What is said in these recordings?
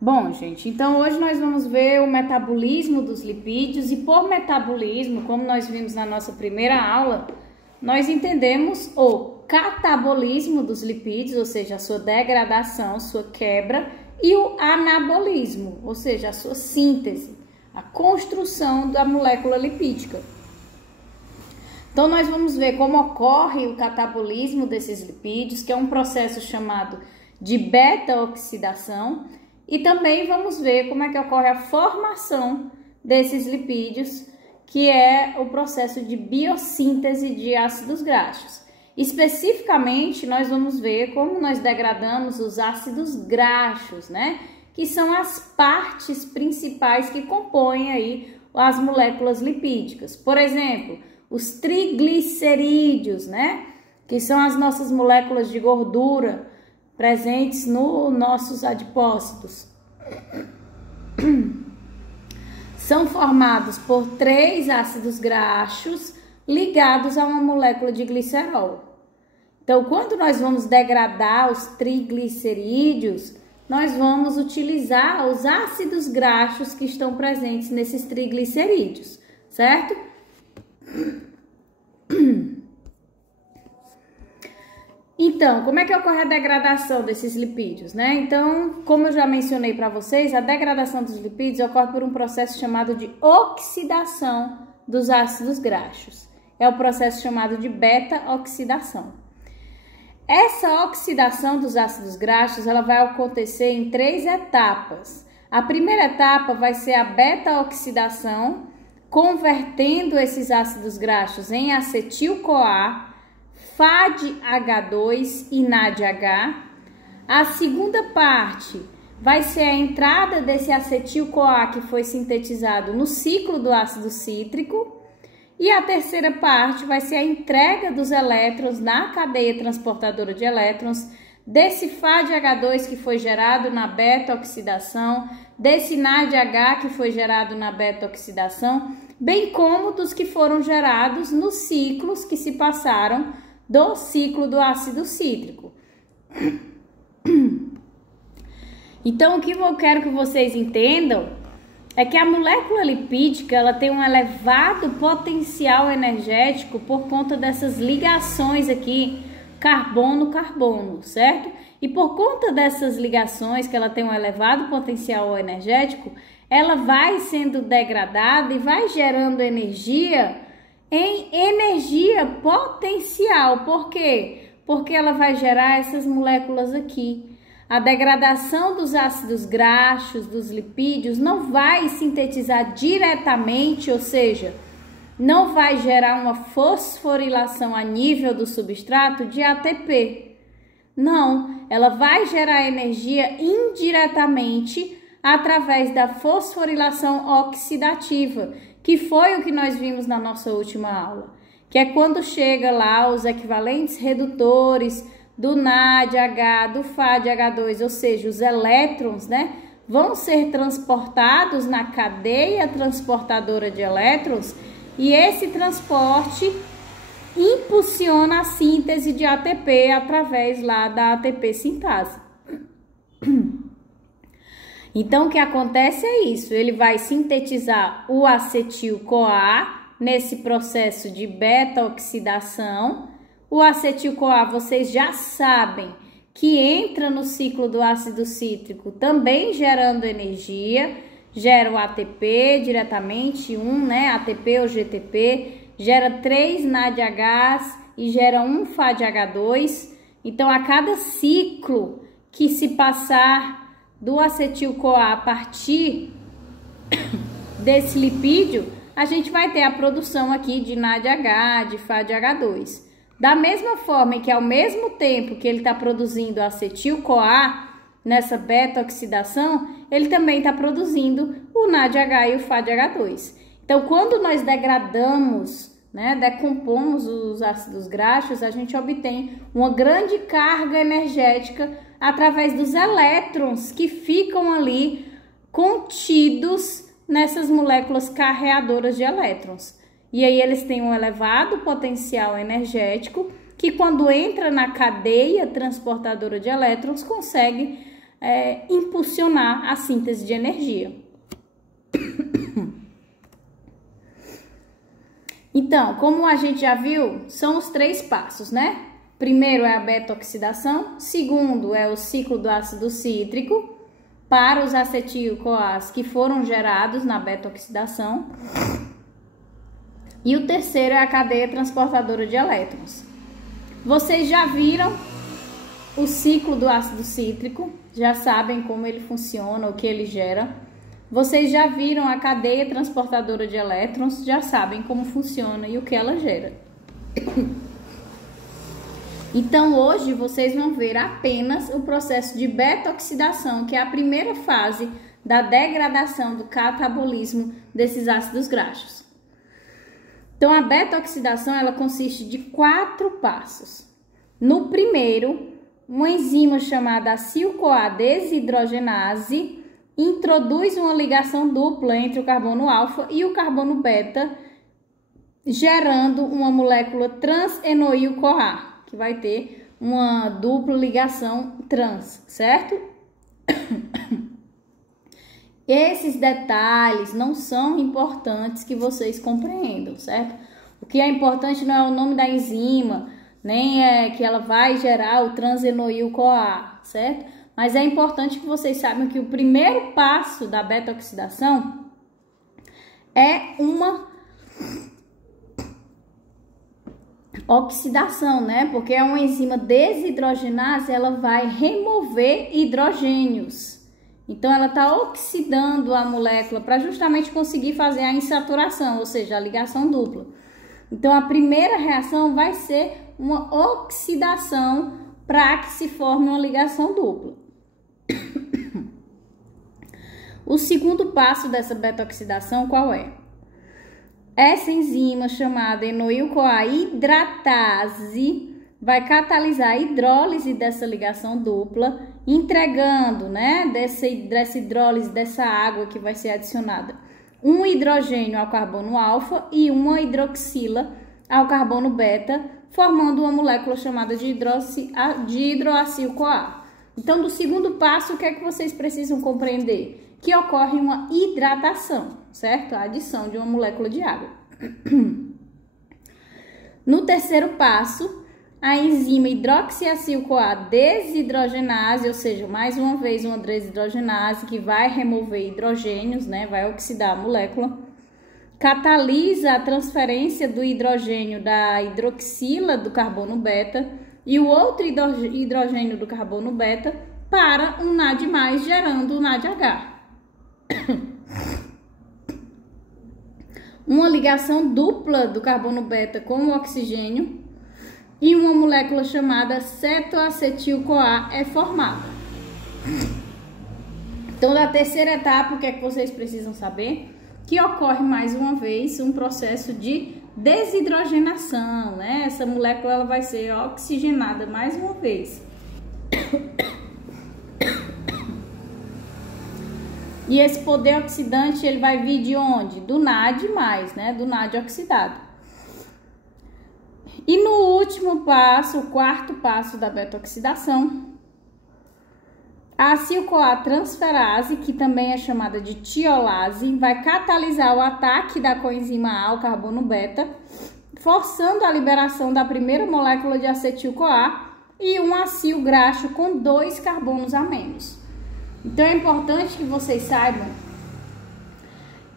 Bom, gente, então hoje nós vamos ver o metabolismo dos lipídios e por metabolismo, como nós vimos na nossa primeira aula, nós entendemos o catabolismo dos lipídios, ou seja, a sua degradação, sua quebra, e o anabolismo, ou seja, a sua síntese, a construção da molécula lipídica. Então nós vamos ver como ocorre o catabolismo desses lipídios, que é um processo chamado de beta-oxidação, e também vamos ver como é que ocorre a formação desses lipídios, que é o processo de biossíntese de ácidos graxos. Especificamente, nós vamos ver como nós degradamos os ácidos graxos, né? Que são as partes principais que compõem aí as moléculas lipídicas. Por exemplo, os triglicerídeos, né? Que são as nossas moléculas de gordura presentes nos nossos adipócitos. São formados por 3 ácidos graxos ligados a uma molécula de glicerol. Então, quando nós vamos degradar os triglicerídeos, nós vamos utilizar os ácidos graxos que estão presentes nesses triglicerídeos, certo? Então, como é que ocorre a degradação desses lipídios, né? Então, como eu já mencionei para vocês, a degradação dos lipídios ocorre por um processo chamado de oxidação dos ácidos graxos. É o processo chamado de beta-oxidação. Essa oxidação dos ácidos graxos, ela vai acontecer em 3 etapas. A primeira etapa vai ser a beta-oxidação, convertendo esses ácidos graxos em acetil-CoA, FADH2 e NADH. A segunda parte vai ser a entrada desse acetil-CoA que foi sintetizado no ciclo do ácido cítrico. E a terceira parte vai ser a entrega dos elétrons na cadeia transportadora de elétrons, desse FADH2 que foi gerado na beta-oxidação, desse NADH que foi gerado na beta-oxidação, bem como dos que foram gerados nos ciclos que se passaram do ciclo do ácido cítrico. Então, o que eu quero que vocês entendam é que a molécula lipídica ela tem um elevado potencial energético por conta dessas ligações aqui, carbono-carbono, certo? E por conta dessas ligações que ela tem um elevado potencial energético, ela vai sendo degradada e vai gerando energia em energia potencial. Por quê? Porque ela vai gerar essas moléculas aqui. A degradação dos ácidos graxos, dos lipídios, não vai sintetizar diretamente, ou seja, não vai gerar uma fosforilação a nível do substrato de ATP. Não, ela vai gerar energia indiretamente através da fosforilação oxidativa, que foi o que nós vimos na nossa última aula, que é quando chega lá os equivalentes redutores do NADH, do FADH2, ou seja, os elétrons, né, vão ser transportados na cadeia transportadora de elétrons e esse transporte impulsiona a síntese de ATP através lá da ATP sintase. Então, o que acontece é isso, ele vai sintetizar o acetil-CoA nesse processo de beta-oxidação. O acetil-CoA, vocês já sabem que entra no ciclo do ácido cítrico também gerando energia, gera o ATP diretamente, né, ATP ou GTP, gera 3 NADHs e gera um FADH2. Então, a cada ciclo que se passar do acetil-CoA a partir desse lipídio, a gente vai ter a produção aqui de NADH, de FADH2. Da mesma forma que ao mesmo tempo que ele está produzindo acetil-CoA nessa beta-oxidação, ele também está produzindo o NADH e o FADH2. Então, quando nós degradamos, né, decompomos os ácidos graxos, a gente obtém uma grande carga energética através dos elétrons que ficam ali contidos nessas moléculas carreadoras de elétrons. E aí eles têm um elevado potencial energético que quando entra na cadeia transportadora de elétrons consegue impulsionar a síntese de energia. Então, como a gente já viu, são os 3 passos, né? Primeiro é a beta-oxidação, segundo é o ciclo do ácido cítrico para os acetil-CoAs que foram gerados na beta-oxidação. E o terceiro é a cadeia transportadora de elétrons. Vocês já viram o ciclo do ácido cítrico, já sabem como ele funciona, o que ele gera. Vocês já viram a cadeia transportadora de elétrons, já sabem como funciona e o que ela gera. Então, hoje vocês vão ver apenas o processo de beta-oxidação, que é a primeira fase da degradação do catabolismo desses ácidos graxos. Então, a beta-oxidação ela consiste de 4 passos. No primeiro, uma enzima chamada acil-CoA desidrogenase introduz uma ligação dupla entre o carbono alfa e o carbono beta, gerando uma molécula trans-enoil-CoA, que vai ter uma dupla ligação trans, certo? Esses detalhes não são importantes que vocês compreendam, certo? O que é importante não é o nome da enzima, nem é que ela vai gerar o trans-enoil-CoA, certo? Mas é importante que vocês saibam que o primeiro passo da beta-oxidação é uma oxidação, né? Porque é uma enzima desidrogenase, ela vai remover hidrogênios. Então, ela está oxidando a molécula para justamente conseguir fazer a insaturação, ou seja, a ligação dupla. Então, a primeira reação vai ser uma oxidação para que se forme uma ligação dupla. O segundo passo dessa beta-oxidação qual é? Essa enzima chamada enoil-CoA hidratase vai catalisar a hidrólise dessa ligação dupla, entregando, né, dessa hidrólise, dessa água que vai ser adicionada, um hidrogênio ao carbono alfa e uma hidroxila ao carbono beta, formando uma molécula chamada de hidroacil-CoA. Então, do segundo passo, o que é que vocês precisam compreender? Que ocorre uma hidratação, certo? A adição de uma molécula de água. No terceiro passo, a enzima hidroxiacil-CoA desidrogenase, ou seja, mais uma vez uma desidrogenase que vai remover hidrogênios, né? Vai oxidar a molécula. Catalisa a transferência do hidrogênio da hidroxila do carbono beta e o outro hidrogênio do carbono beta para um NAD+, gerando o NADH. Uma ligação dupla do carbono beta com o oxigênio e uma molécula chamada cetoacetil-CoA é formada. Então, da terceira etapa, o que é que vocês precisam saber? Que ocorre mais uma vez um processo de desidrogenação, né? Essa molécula ela vai ser oxigenada mais uma vez. E esse poder oxidante ele vai vir de onde? Do NAD+, né? Do NAD oxidado. E no último passo, o quarto passo da beta-oxidação, a acil-CoA transferase, que também é chamada de tiolase, vai catalisar o ataque da coenzima A ao carbono beta, forçando a liberação da primeira molécula de acetil-CoA e um acil graxo com 2 carbonos a menos. Então, é importante que vocês saibam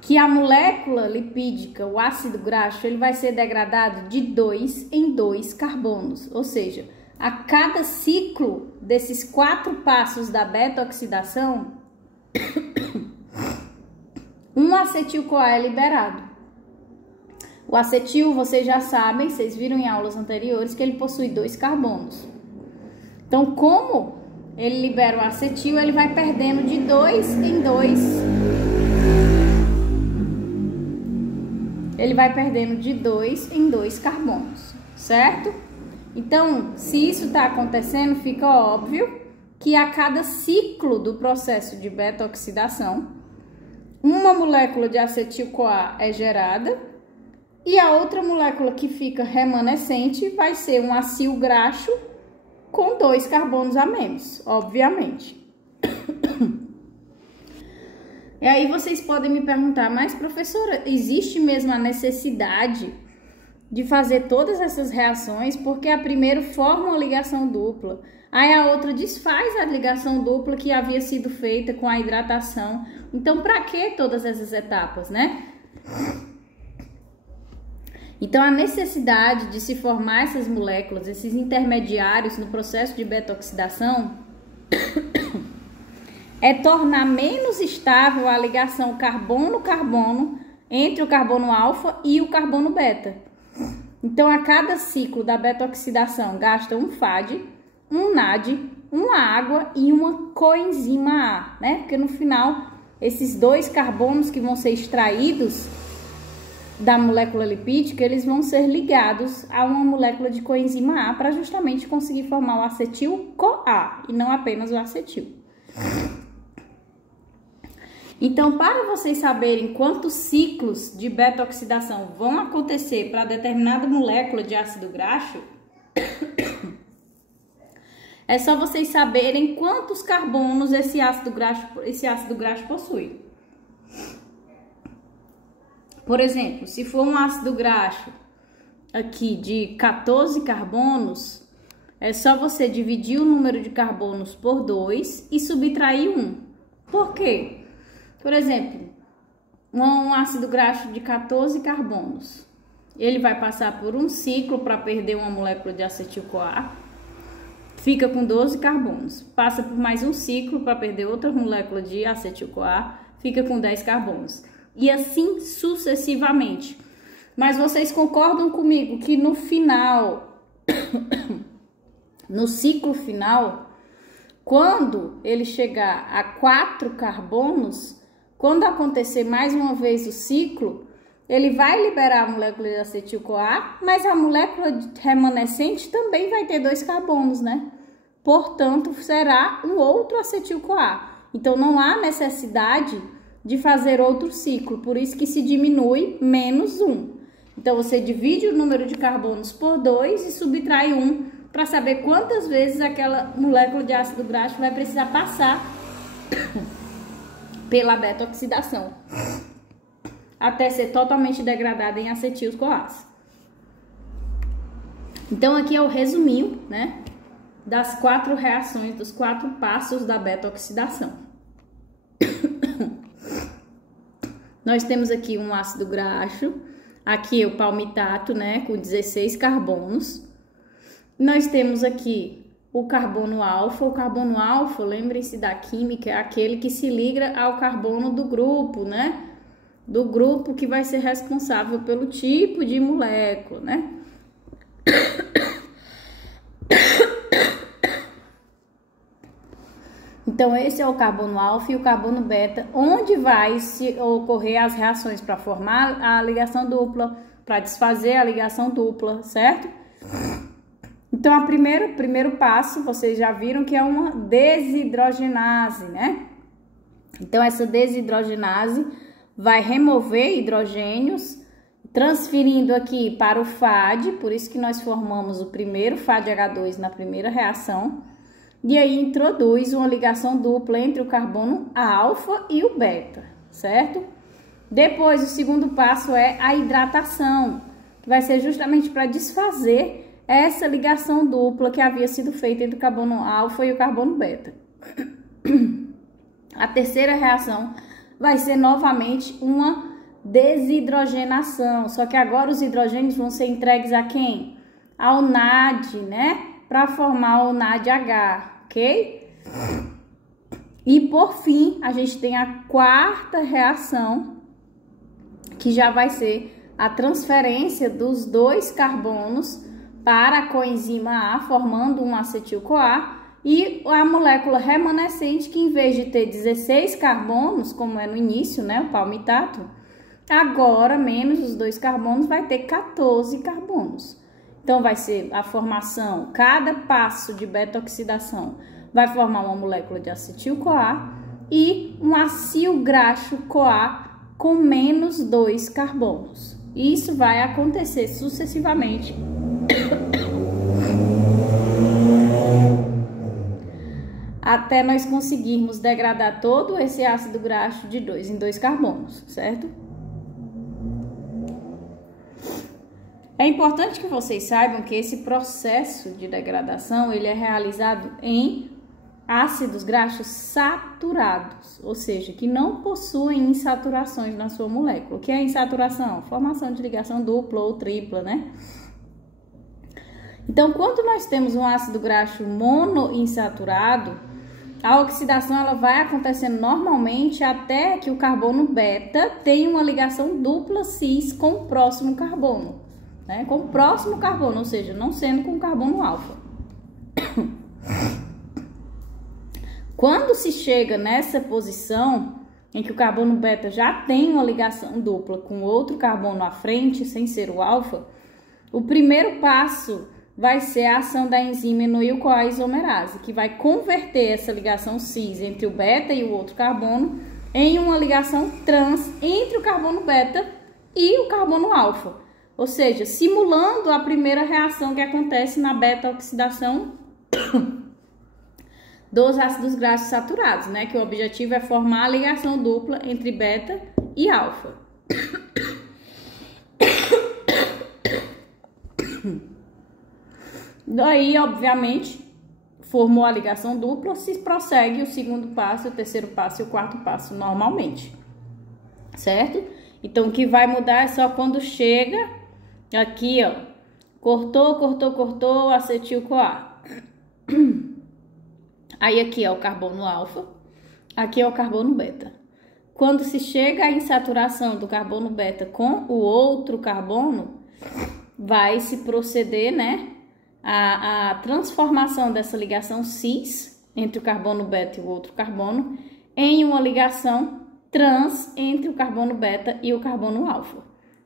que a molécula lipídica, o ácido graxo, ele vai ser degradado de 2 em 2 carbonos. Ou seja, a cada ciclo desses 4 passos da beta-oxidação, um acetil-CoA é liberado. O acetil, vocês já sabem, vocês viram em aulas anteriores, que ele possui 2 carbonos. Então, como ele libera o acetil, ele vai perdendo de 2 em 2. Ele vai perdendo de 2 em 2 carbonos, certo? Então, se isso está acontecendo, fica óbvio que a cada ciclo do processo de beta-oxidação, uma molécula de acetil-CoA é gerada e a outra molécula que fica remanescente vai ser um acil graxo com 2 carbonos a menos, obviamente. E aí vocês podem me perguntar, mas professora, existe mesmo a necessidade de fazer todas essas reações? Porque a primeira forma uma ligação dupla, aí a outra desfaz a ligação dupla que havia sido feita com a hidratação. Então, para que todas essas etapas, né? Então, a necessidade de se formar essas moléculas, esses intermediários no processo de beta-oxidação é tornar menos estável a ligação carbono-carbono entre o carbono alfa e o carbono beta. Então, a cada ciclo da beta-oxidação gasta um FAD, um NAD, uma água e uma coenzima A, né? Porque no final, esses dois carbonos que vão ser extraídos da molécula lipídica, eles vão ser ligados a uma molécula de coenzima A para justamente conseguir formar o acetil-CoA e não apenas o acetil. Então, para vocês saberem quantos ciclos de beta-oxidação vão acontecer para determinada molécula de ácido graxo, é só vocês saberem quantos carbonos esse ácido graxo possui. Por exemplo, se for um ácido graxo aqui de 14 carbonos, é só você dividir o número de carbonos por 2 e subtrair 1. Por quê? Por exemplo, um ácido graxo de 14 carbonos, ele vai passar por um ciclo para perder uma molécula de acetil-CoA, fica com 12 carbonos. Passa por mais um ciclo para perder outra molécula de acetil-CoA, fica com 10 carbonos. E assim sucessivamente. Mas vocês concordam comigo que no final, no ciclo final, quando ele chegar a 4 carbonos, quando acontecer mais uma vez o ciclo, ele vai liberar a molécula de acetil-CoA, mas a molécula remanescente também vai ter 2 carbonos, né? Portanto, será um outro acetil-CoA. Então, não há necessidade de fazer outro ciclo, por isso que se diminui menos 1. Então, você divide o número de carbonos por 2 e subtrai 1 para saber quantas vezes aquela molécula de ácido graxo vai precisar passar pela beta-oxidação, até ser totalmente degradada em acetil-CoAs. Então, aqui é o resuminho, né, das 4 reações, dos 4 passos da beta-oxidação. Nós temos aqui um ácido graxo, aqui o palmitato, né, com 16 carbonos. Nós temos aqui o carbono alfa. O carbono alfa, lembrem-se da química, é aquele que se liga ao carbono do grupo, né? Do grupo que vai ser responsável pelo tipo de molécula, né? Então, esse é o carbono alfa e o carbono beta, onde vai se ocorrer as reações para formar a ligação dupla, para desfazer a ligação dupla, certo? Então, o primeiro passo, vocês já viram que é uma desidrogenase, né? Então, essa desidrogenase vai remover hidrogênios, transferindo aqui para o FAD, por isso que nós formamos o primeiro FADH2 na primeira reação, e aí introduz uma ligação dupla entre o carbono alfa e o beta, certo? Depois, o segundo passo é a hidratação, que vai ser justamente para desfazer essa ligação dupla que havia sido feita entre o carbono alfa e o carbono beta. A terceira reação vai ser novamente uma desidrogenação, só que agora os hidrogênios vão ser entregues a quem? Ao NAD, né? Para formar o NADH, ok? E por fim, a gente tem a quarta reação, que já vai ser a transferência dos 2 carbonos para a coenzima A, formando um acetil-CoA, e a molécula remanescente, que em vez de ter 16 carbonos, como é no início, né, o palmitato, agora, menos os 2 carbonos, vai ter 14 carbonos. Então, vai ser a formação, cada passo de beta-oxidação vai formar uma molécula de acetil-CoA e um acil-graxo-CoA com menos 2 carbonos. Isso vai acontecer até nós conseguirmos degradar todo esse ácido graxo de 2 em 2 carbonos, certo? É importante que vocês saibam que esse processo de degradação, ele é realizado em ácidos graxos saturados, ou seja, que não possuem insaturações na sua molécula. O que é insaturação? Formação de ligação dupla ou tripla, né? Então, quando nós temos um ácido graxo monoinsaturado, a oxidação ela vai acontecendo normalmente até que o carbono beta tenha uma ligação dupla cis com o próximo carbono, né? Com o próximo carbono, ou seja, não sendo com o carbono alfa. Quando se chega nessa posição em que o carbono beta já tem uma ligação dupla com outro carbono à frente, sem ser o alfa, o primeiro passo vai ser a ação da enzima enoil-CoA isomerase, que vai converter essa ligação cis entre o beta e o outro carbono em uma ligação trans entre o carbono beta e o carbono alfa, ou seja, simulando a primeira reação que acontece na beta-oxidação dos ácidos graxos saturados, né? Que o objetivo é formar a ligação dupla entre beta e alfa. Daí, obviamente, formou a ligação dupla, se prossegue o segundo passo, o terceiro passo e o quarto passo normalmente, certo? Então, o que vai mudar é só quando chega aqui, ó, cortou, acetil-CoA. Aí aqui é o carbono alfa, aqui é o carbono beta. Quando se chega à insaturação do carbono beta com o outro carbono, vai se proceder, né, a transformação dessa ligação cis entre o carbono beta e o outro carbono em uma ligação trans entre o carbono beta e o carbono alfa.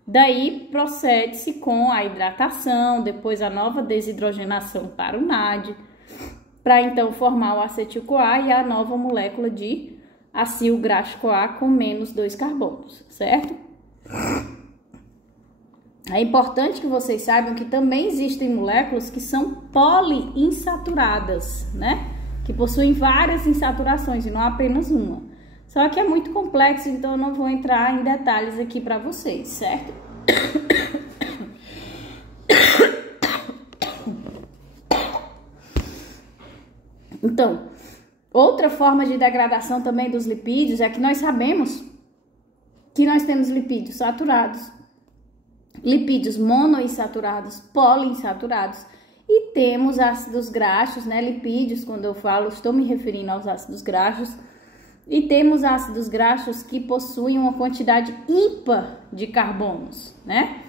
Daí procede-se com a hidratação, depois a nova desidrogenação para o NAD, para então formar o acetil-CoA e a nova molécula de acil graxo-CoA com menos 2 carbonos, certo? É importante que vocês saibam que também existem moléculas que são poliinsaturadas, né? Que possuem várias insaturações e não apenas uma. Só que é muito complexo, então eu não vou entrar em detalhes aqui para vocês, certo? Então, outra forma de degradação também dos lipídios é que nós sabemos que nós temos lipídios saturados, lipídios monoinsaturados, poliinsaturados e temos ácidos graxos, né? Lipídios, quando eu falo, estou me referindo aos ácidos graxos. E temos ácidos graxos que possuem uma quantidade ímpar de carbonos, né?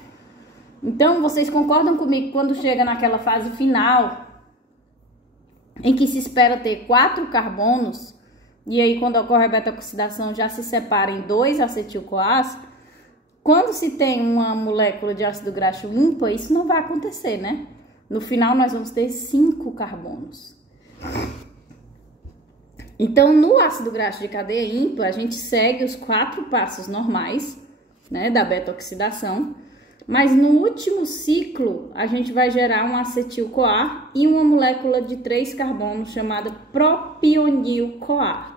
Então, vocês concordam comigo que quando chega naquela fase final, em que se espera ter 4 carbonos, e aí quando ocorre a beta-oxidação já se separa em 2 acetil-CoAs, quando se tem uma molécula de ácido graxo ímpar, isso não vai acontecer, né? No final, nós vamos ter 5 carbonos. Então, no ácido graxo de cadeia ímpar, a gente segue os 4 passos normais, né, da beta-oxidação, mas no último ciclo, a gente vai gerar um acetil-CoA e uma molécula de 3 carbonos chamada propionil-CoA.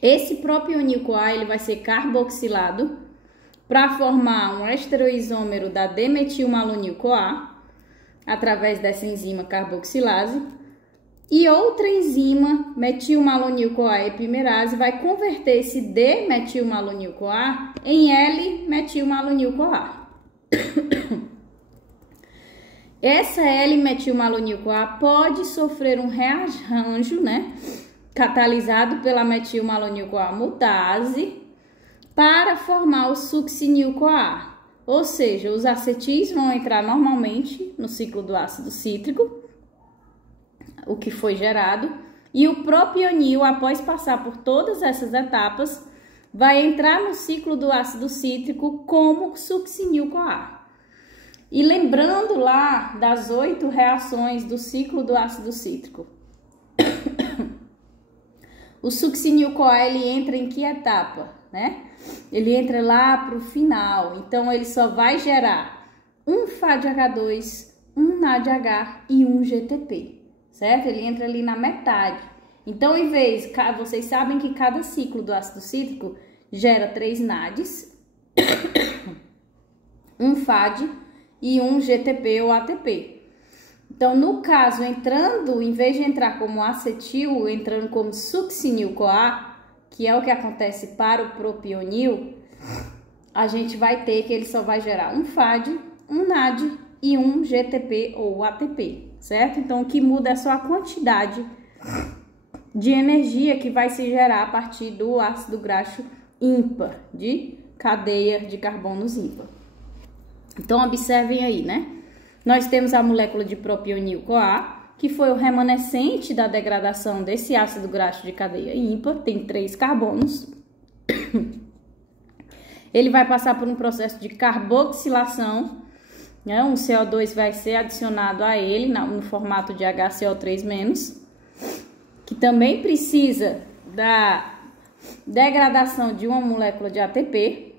Esse propionil-CoA ele vai ser carboxilado para formar um estereoisômero da demetilmalonil-CoA através dessa enzima carboxilase e outra enzima metilmalonil-CoA epimerase vai converter esse D-metilmalonil-CoA em L-metilmalonil-CoA. Essa L-metilmalonil-CoA pode sofrer um rearranjo, né, catalisado pela metilmalonil-CoA mutase para formar o succinil-CoA, ou seja, os acetis vão entrar normalmente no ciclo do ácido cítrico, o que foi gerado, e o propionil, após passar por todas essas etapas, vai entrar no ciclo do ácido cítrico como succinil-CoA. E lembrando lá das 8 reações do ciclo do ácido cítrico, o succinil-CoA ele entra em que etapa, né? Ele entra lá para o final, então ele só vai gerar um FADH2, um NADH e um GTP, certo? Ele entra ali na metade. Então, em vez, vocês sabem que cada ciclo do ácido cítrico gera 3 NADs, um FAD e um GTP ou ATP. Então, no caso, em vez de entrar como acetil, entrando como succinil-CoA, que é o que acontece para o propionil, a gente vai ter que ele só vai gerar um FAD, um NAD e um GTP ou ATP, certo? Então, o que muda é só a quantidade de energia que vai se gerar a partir do ácido graxo ímpar, de cadeia de carbonos ímpar. Então, observem aí, né? Nós temos a molécula de propionil-CoA, que foi o remanescente da degradação desse ácido graxo de cadeia ímpar, tem 3 carbonos. Ele vai passar por um processo de carboxilação, né? Um CO2 vai ser adicionado a ele no formato de HCO3-, que também precisa da degradação de uma molécula de ATP.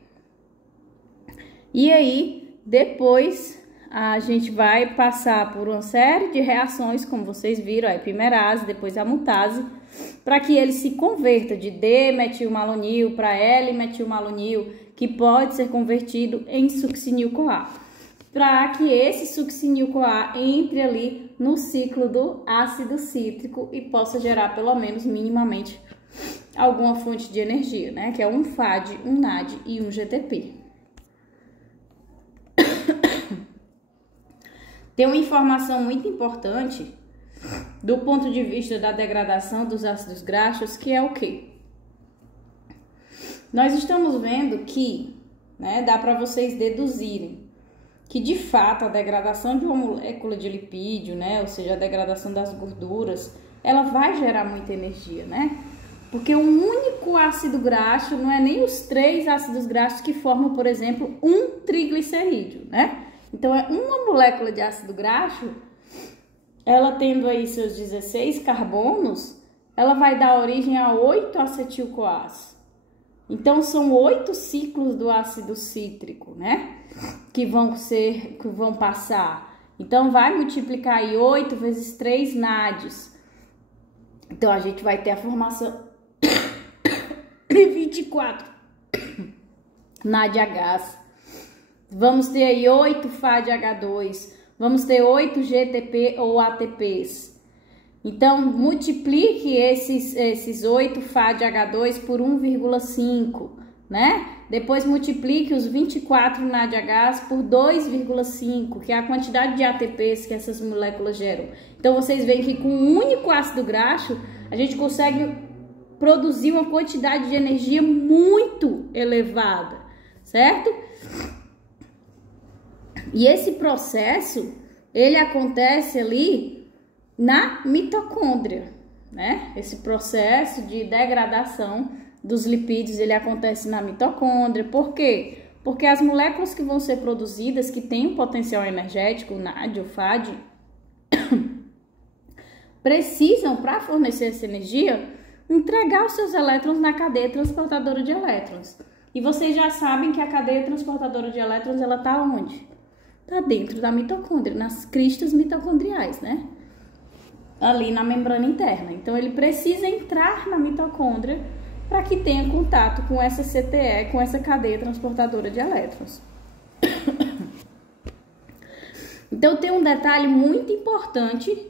E aí, depois, a gente vai passar por uma série de reações, como vocês viram, a epimerase, depois a mutase, para que ele se converta de D-metilmalonil para L-metilmalonil, que pode ser convertido em succinil-CoA, para que esse succinil-CoA entre ali no ciclo do ácido cítrico e possa gerar pelo menos minimamente alguma fonte de energia, né? Que é um FAD, um NAD e um GTP. Tem uma informação muito importante do ponto de vista da degradação dos ácidos graxos, que é o quê? Nós estamos vendo que, né, dá para vocês deduzirem que, de fato, a degradação de uma molécula de lipídio, né, ou seja, a degradação das gorduras, ela vai gerar muita energia, né? Porque um único ácido graxo não é nem os 3 ácidos graxos que formam, por exemplo, um triglicerídeo, né? Então, é uma molécula de ácido graxo, ela tendo aí seus 16 carbonos, ela vai dar origem a 8 acetil-CoAs. Então, são 8 ciclos do ácido cítrico, né? Que vão passar. Então, vai multiplicar aí 8 vezes 3 NADs. Então, a gente vai ter a formação de 24 NADHs. Vamos ter aí 8 FADH2, vamos ter 8 GTP ou ATPs. Então, multiplique esses 8 FADH2 por 1,5, né? Depois multiplique os 24 NADHs por 2,5, que é a quantidade de ATPs que essas moléculas geram. Então, vocês veem que com um único ácido graxo, a gente consegue produzir uma quantidade de energia muito elevada, certo? E esse processo, ele acontece ali na mitocôndria, né? Esse processo de degradação dos lipídios, ele acontece na mitocôndria. Por quê? Porque as moléculas que vão ser produzidas, que têm um potencial energético, o NAD, o FAD, precisam, para fornecer essa energia, entregar os seus elétrons na cadeia transportadora de elétrons. E vocês já sabem que a cadeia transportadora de elétrons, ela tá onde? Tá dentro da mitocôndria, nas cristas mitocondriais, né? Ali na membrana interna. Então, ele precisa entrar na mitocôndria para que tenha contato com essa CTE, com essa cadeia transportadora de elétrons. Então, tem um detalhe muito importante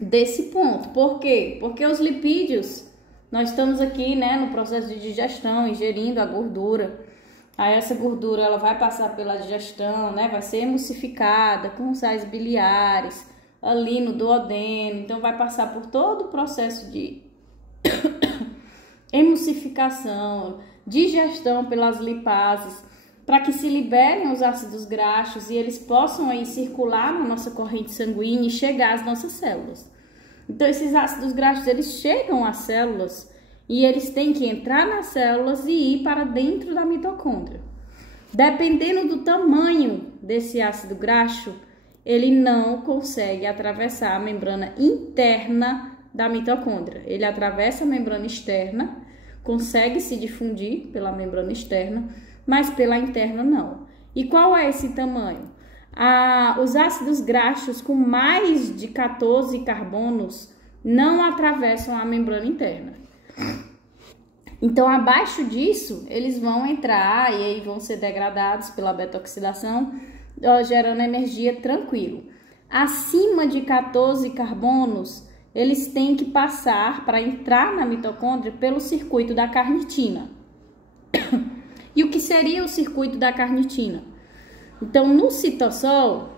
desse ponto. Por quê? Porque os lipídios, nós estamos aqui, né, no processo de digestão, ingerindo a gordura. Aí essa gordura, ela vai passar pela digestão, né? Vai ser emulsificada com sais biliares ali no duodeno. Então, vai passar por todo o processo de emulsificação, digestão pelas lipases, para que se liberem os ácidos graxos e eles possam aí circular na nossa corrente sanguínea e chegar às nossas células. Então, esses ácidos graxos, eles chegam às células e eles têm que entrar nas células e ir para dentro da mitocôndria. Dependendo do tamanho desse ácido graxo, ele não consegue atravessar a membrana interna da mitocôndria. Ele atravessa a membrana externa, consegue se difundir pela membrana externa, mas pela interna não. E qual é esse tamanho? os ácidos graxos com mais de 14 carbonos não atravessam a membrana interna. Então, abaixo disso, eles vão entrar e aí vão ser degradados pela beta-oxidação, gerando energia tranquilo. Acima de 14 carbonos, eles têm que passar para entrar na mitocôndria pelo circuito da carnitina. E o que seria o circuito da carnitina? Então, no citossol,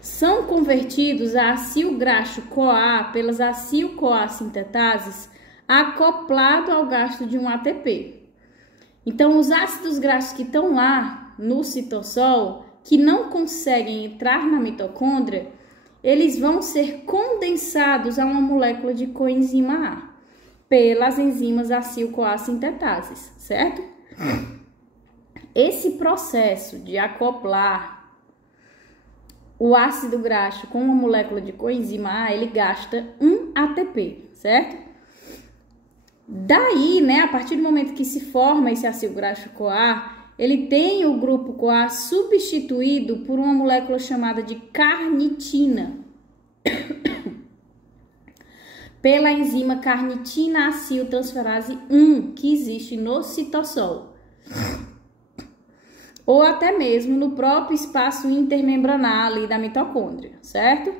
são convertidos a acil graxo-CoA pelas acil-CoA sintetases acoplado ao gasto de um ATP. Então, os ácidos graxos que estão lá no citossol, que não conseguem entrar na mitocôndria, eles vão ser condensados a uma molécula de coenzima A pelas enzimas acil-CoA sintetases, certo? Esse processo de acoplar o ácido graxo com uma molécula de coenzima A, ele gasta um ATP, certo? Daí, né, a partir do momento que se forma esse acil graxo-CoA, ele tem o grupo CoA substituído por uma molécula chamada de carnitina, pela enzima carnitina aciltransferase 1, que existe no citossol, ou até mesmo no próprio espaço intermembranar ali da mitocôndria, certo?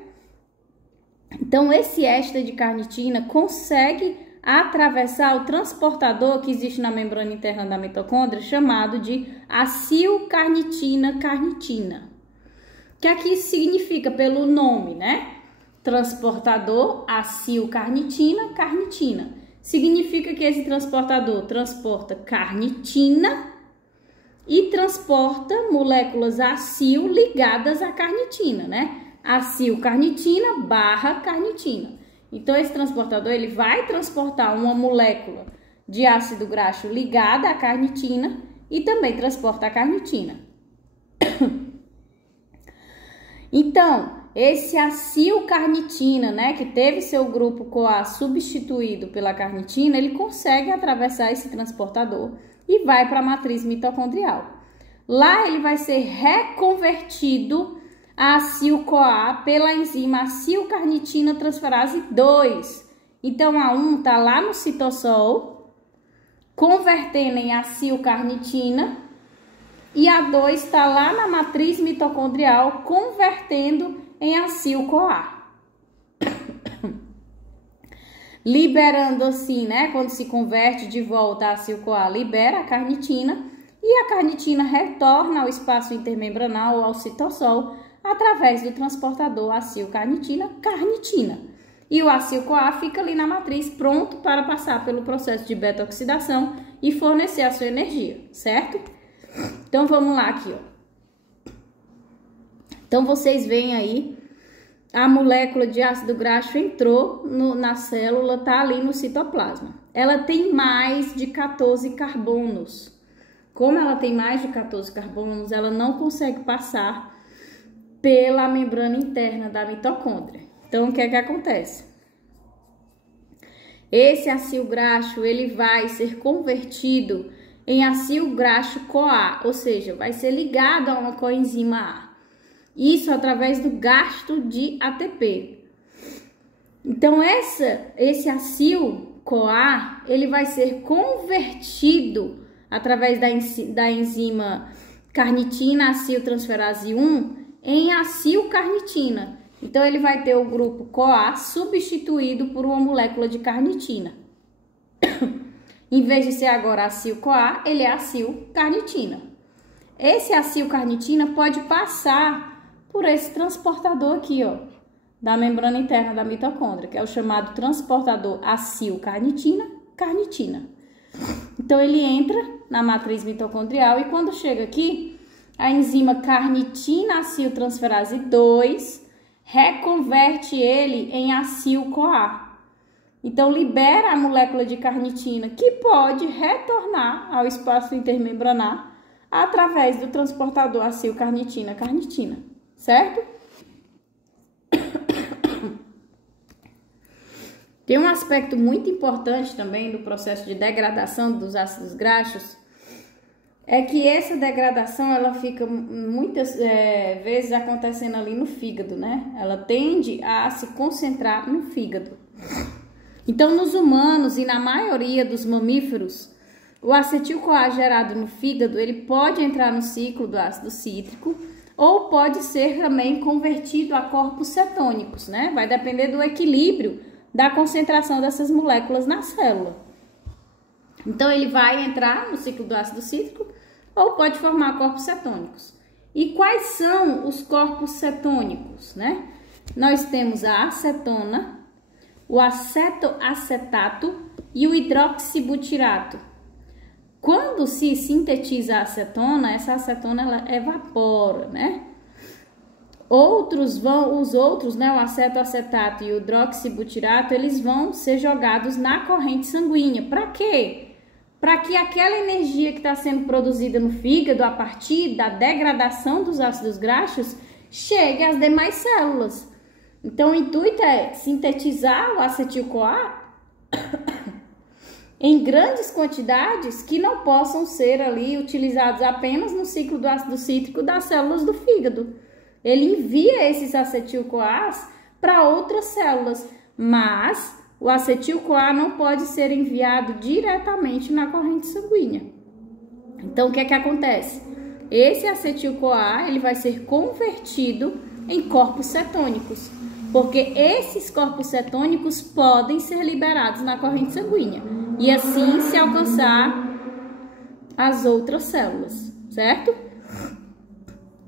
Então, esse éster de carnitina consegue atravessar o transportador que existe na membrana interna da mitocôndria, chamado de acilcarnitina-carnitina, que aqui significa pelo nome, né? Transportador acilcarnitina-carnitina. Significa que esse transportador transporta carnitina e transporta moléculas acil ligadas à carnitina, né? Acilcarnitina barra carnitina. Então, esse transportador, ele vai transportar uma molécula de ácido graxo ligada à carnitina e também transporta a carnitina. Então, esse acilcarnitina, né, que teve seu grupo CoA substituído pela carnitina, ele consegue atravessar esse transportador e vai para a matriz mitocondrial. Lá, ele vai ser reconvertido a acil-CoA pela enzima acilcarnitina transferase 2. Então, a 1 está lá no citossol, convertendo em acilcarnitina, e a 2 está lá na matriz mitocondrial, convertendo em acil-CoA. Liberando assim, né, quando se converte de volta a acil-CoA, libera a carnitina, e a carnitina retorna ao espaço intermembranal ou ao citossol, através do transportador acilcarnitina-carnitina. E o acil-CoA fica ali na matriz, pronto para passar pelo processo de beta-oxidação e fornecer a sua energia, certo? Então, vamos lá aqui, ó. Então, vocês veem aí, a molécula de ácido graxo entrou na célula, tá ali no citoplasma. Ela tem mais de 14 carbonos. Como ela tem mais de 14 carbonos, ela não consegue passar pela membrana interna da mitocôndria. Então, o que é que acontece? Esse acil graxo, ele vai ser convertido em acil graxo-CoA, ou seja, vai ser ligado a uma coenzima A. Isso através do gasto de ATP. Então, esse acil-CoA, ele vai ser convertido através da enzima carnitina aciltransferase 1 em acilcarnitina. Então, ele vai ter o grupo CoA substituído por uma molécula de carnitina. Em vez de ser agora acil-CoA, ele é acilcarnitina. Esse acilcarnitina pode passar por esse transportador aqui, ó, da membrana interna da mitocôndria, que é o chamado transportador acilcarnitina-carnitina. Então, ele entra na matriz mitocondrial e quando chega aqui, a enzima carnitina aciltransferase 2 reconverte ele em acil-CoA. Então, libera a molécula de carnitina, que pode retornar ao espaço intermembranar através do transportador acilcarnitina-carnitina, certo? Tem um aspecto muito importante também do processo de degradação dos ácidos graxos, é que essa degradação ela fica muitas vezes acontecendo ali no fígado, né? Ela tende a se concentrar no fígado. Então, nos humanos e na maioria dos mamíferos, o acetil-CoA gerado no fígado, ele pode entrar no ciclo do ácido cítrico ou pode ser também convertido a corpos cetônicos, né? Vai depender do equilíbrio da concentração dessas moléculas na célula. Então, ele vai entrar no ciclo do ácido cítrico ou pode formar corpos cetônicos. E quais são os corpos cetônicos, né? Nós temos a acetona, o acetoacetato e o hidroxibutirato. Quando se sintetiza a acetona, essa acetona ela evapora, né? Os outros, né, o acetoacetato e o hidroxibutirato, eles vão ser jogados na corrente sanguínea. Para quê? Para que aquela energia que está sendo produzida no fígado a partir da degradação dos ácidos graxos chegue às demais células. Então, o intuito é sintetizar o acetil-CoA em grandes quantidades que não possam ser ali utilizados apenas no ciclo do ácido cítrico das células do fígado. Ele envia esses acetil-CoAs para outras células, mas o acetil-CoA não pode ser enviado diretamente na corrente sanguínea. Então, o que é que acontece? Esse acetil-CoA ele vai ser convertido em corpos cetônicos, porque esses corpos cetônicos podem ser liberados na corrente sanguínea e assim se alcançar as outras células, certo?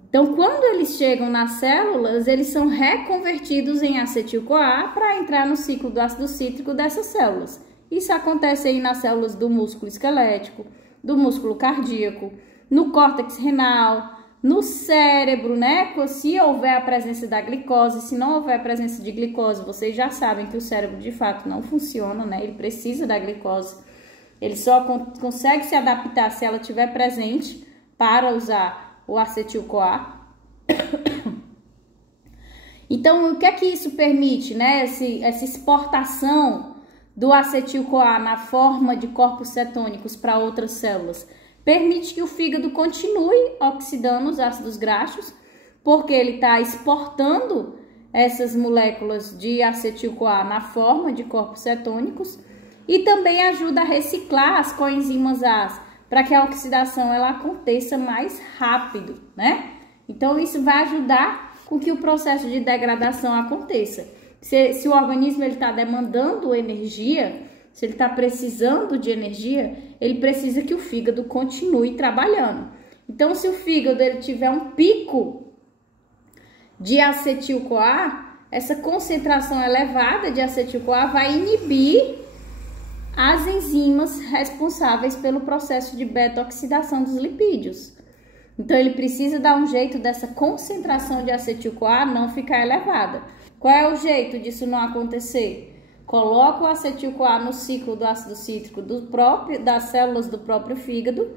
Então, quando eles chegam nas células, eles são reconvertidos em acetil-CoA para entrar no ciclo do ácido cítrico dessas células. Isso acontece aí nas células do músculo esquelético, do músculo cardíaco, no córtex renal, no cérebro, né? Se houver a presença da glicose, se não houver a presença de glicose, vocês já sabem que o cérebro de fato não funciona, né? Ele precisa da glicose. Ele só consegue se adaptar se ela estiver presente para usar o acetil-CoA. Então, o que é que isso permite, né? Essa exportação do acetil-CoA na forma de corpos cetônicos para outras células. Permite que o fígado continue oxidando os ácidos graxos, porque ele está exportando essas moléculas de acetil-CoA na forma de corpos cetônicos e também ajuda a reciclar as coenzimas A's, para que a oxidação ela aconteça mais rápido, né? Então, isso vai ajudar com que o processo de degradação aconteça. Se o organismo está demandando energia, se ele está precisando de energia, ele precisa que o fígado continue trabalhando. Então, se o fígado ele tiver um pico de acetil-CoA, essa concentração elevada de acetil-CoA vai inibir as enzimas responsáveis pelo processo de beta-oxidação dos lipídios. Então, ele precisa dar um jeito dessa concentração de acetil-CoA não ficar elevada. Qual é o jeito disso não acontecer? Coloca o acetil-CoA no ciclo do ácido cítrico das células do próprio fígado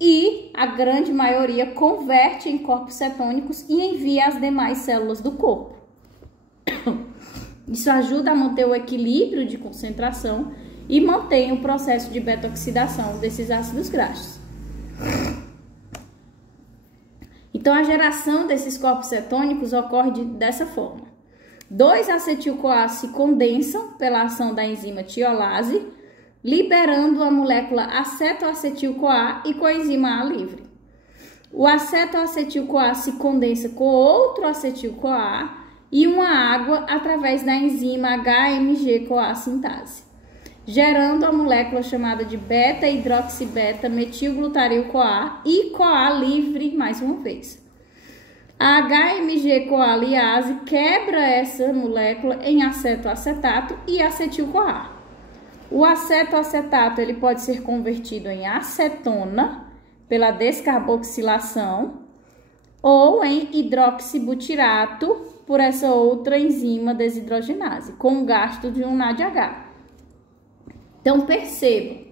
e a grande maioria converte em corpos cetônicos e envia às demais células do corpo. Isso ajuda a manter o equilíbrio de concentração e mantém o processo de beta-oxidação desses ácidos graxos. Então, a geração desses corpos cetônicos ocorre dessa forma. 2 acetil-CoA se condensam pela ação da enzima tiolase, liberando a molécula acetoacetil-CoA e coenzima A livre. O acetoacetil-CoA se condensa com outro acetil-CoA e uma água através da enzima HMG-CoA sintase, gerando a molécula chamada de beta-hidroxibeta-metilglutaril-CoA e CoA livre mais uma vez. A HMG-CoA liase quebra essa molécula em acetoacetato e acetil-CoA. O acetoacetato ele pode ser convertido em acetona pela descarboxilação ou em hidroxibutirato por essa outra enzima desidrogenase, com o gasto de um NADH. Então, perceba,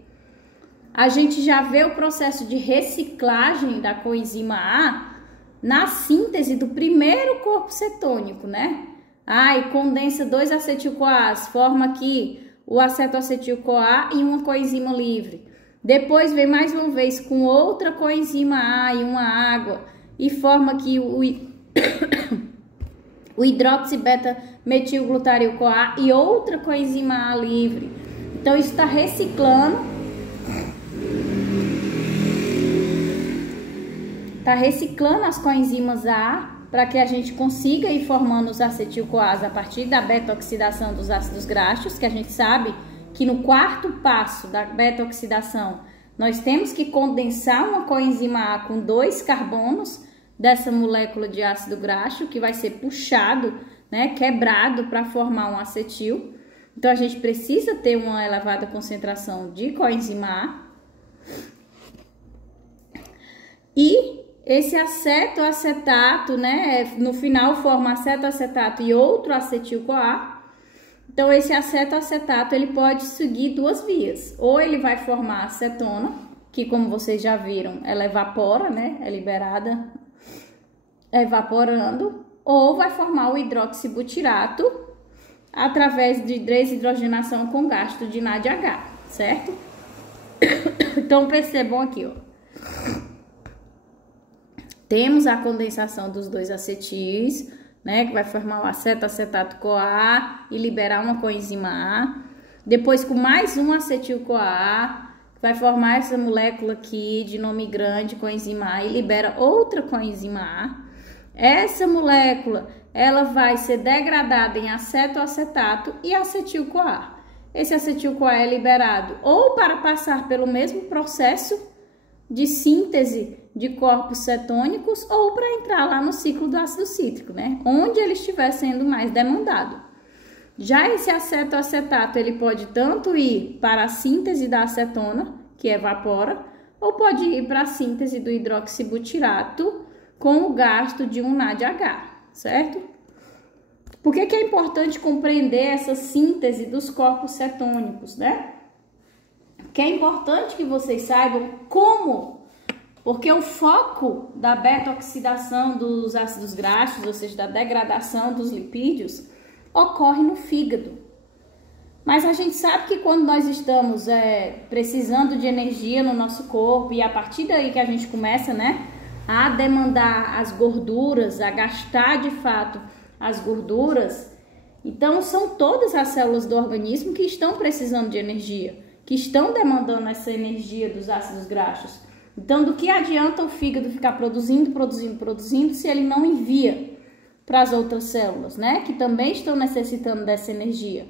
a gente já vê o processo de reciclagem da coenzima A na síntese do primeiro corpo cetônico, né? E condensa 2 acetil-CoAs, forma aqui o acetoacetil-CoA e uma coenzima livre. Depois vem mais uma vez com outra coenzima A e uma água e forma aqui o hidroxibeta-metilglutario-CoA e outra coenzima A livre. Então isso está reciclando. Está reciclando as coenzimas A para que a gente consiga ir formando os acetil-CoAs a partir da beta-oxidação dos ácidos graxos, que a gente sabe que no quarto passo da beta-oxidação nós temos que condensar uma coenzima A com 2 carbonos dessa molécula de ácido graxo, que vai ser puxado, né, quebrado para formar um acetil. Então a gente precisa ter uma elevada concentração de coenzima A. E esse acetoacetato, né, no final forma acetoacetato e outro acetil-CoA. Então esse acetoacetato ele pode seguir 2 vias. Ou ele vai formar acetona, que como vocês já viram, ela evapora, né, é liberada evaporando, ou vai formar o hidroxibutirato através de desidrogenação com gasto de NADH, certo? Então percebam aqui, ó. Temos a condensação dos 2 acetis, né, que vai formar o acetoacetato-CoA e liberar uma coenzima A. Depois, com mais um acetil-CoA, vai formar essa molécula aqui de nome grande, coenzima A, e libera outra coenzima A. Essa molécula, ela vai ser degradada em acetoacetato e acetil-CoA. Esse acetil-CoA é liberado ou para passar pelo mesmo processo de síntese de corpos cetônicos ou para entrar lá no ciclo do ácido cítrico, né? Onde ele estiver sendo mais demandado. Já esse acetoacetato, ele pode tanto ir para a síntese da acetona, que evapora, ou pode ir para a síntese do hidroxibutirato com o gasto de um NADH, certo? Por que é importante compreender essa síntese dos corpos cetônicos, né? Que é importante que vocês saibam como, porque o foco da beta-oxidação dos ácidos graxos, ou seja, da degradação dos lipídios, ocorre no fígado. Mas a gente sabe que quando nós estamos precisando de energia no nosso corpo, e a partir daí que a gente começa, né, a demandar as gorduras, a gastar de fato as gorduras, então são todas as células do organismo que estão precisando de energia, que estão demandando essa energia dos ácidos graxos. Então, do que adianta o fígado ficar produzindo se ele não envia para as outras células, né, que também estão necessitando dessa energia?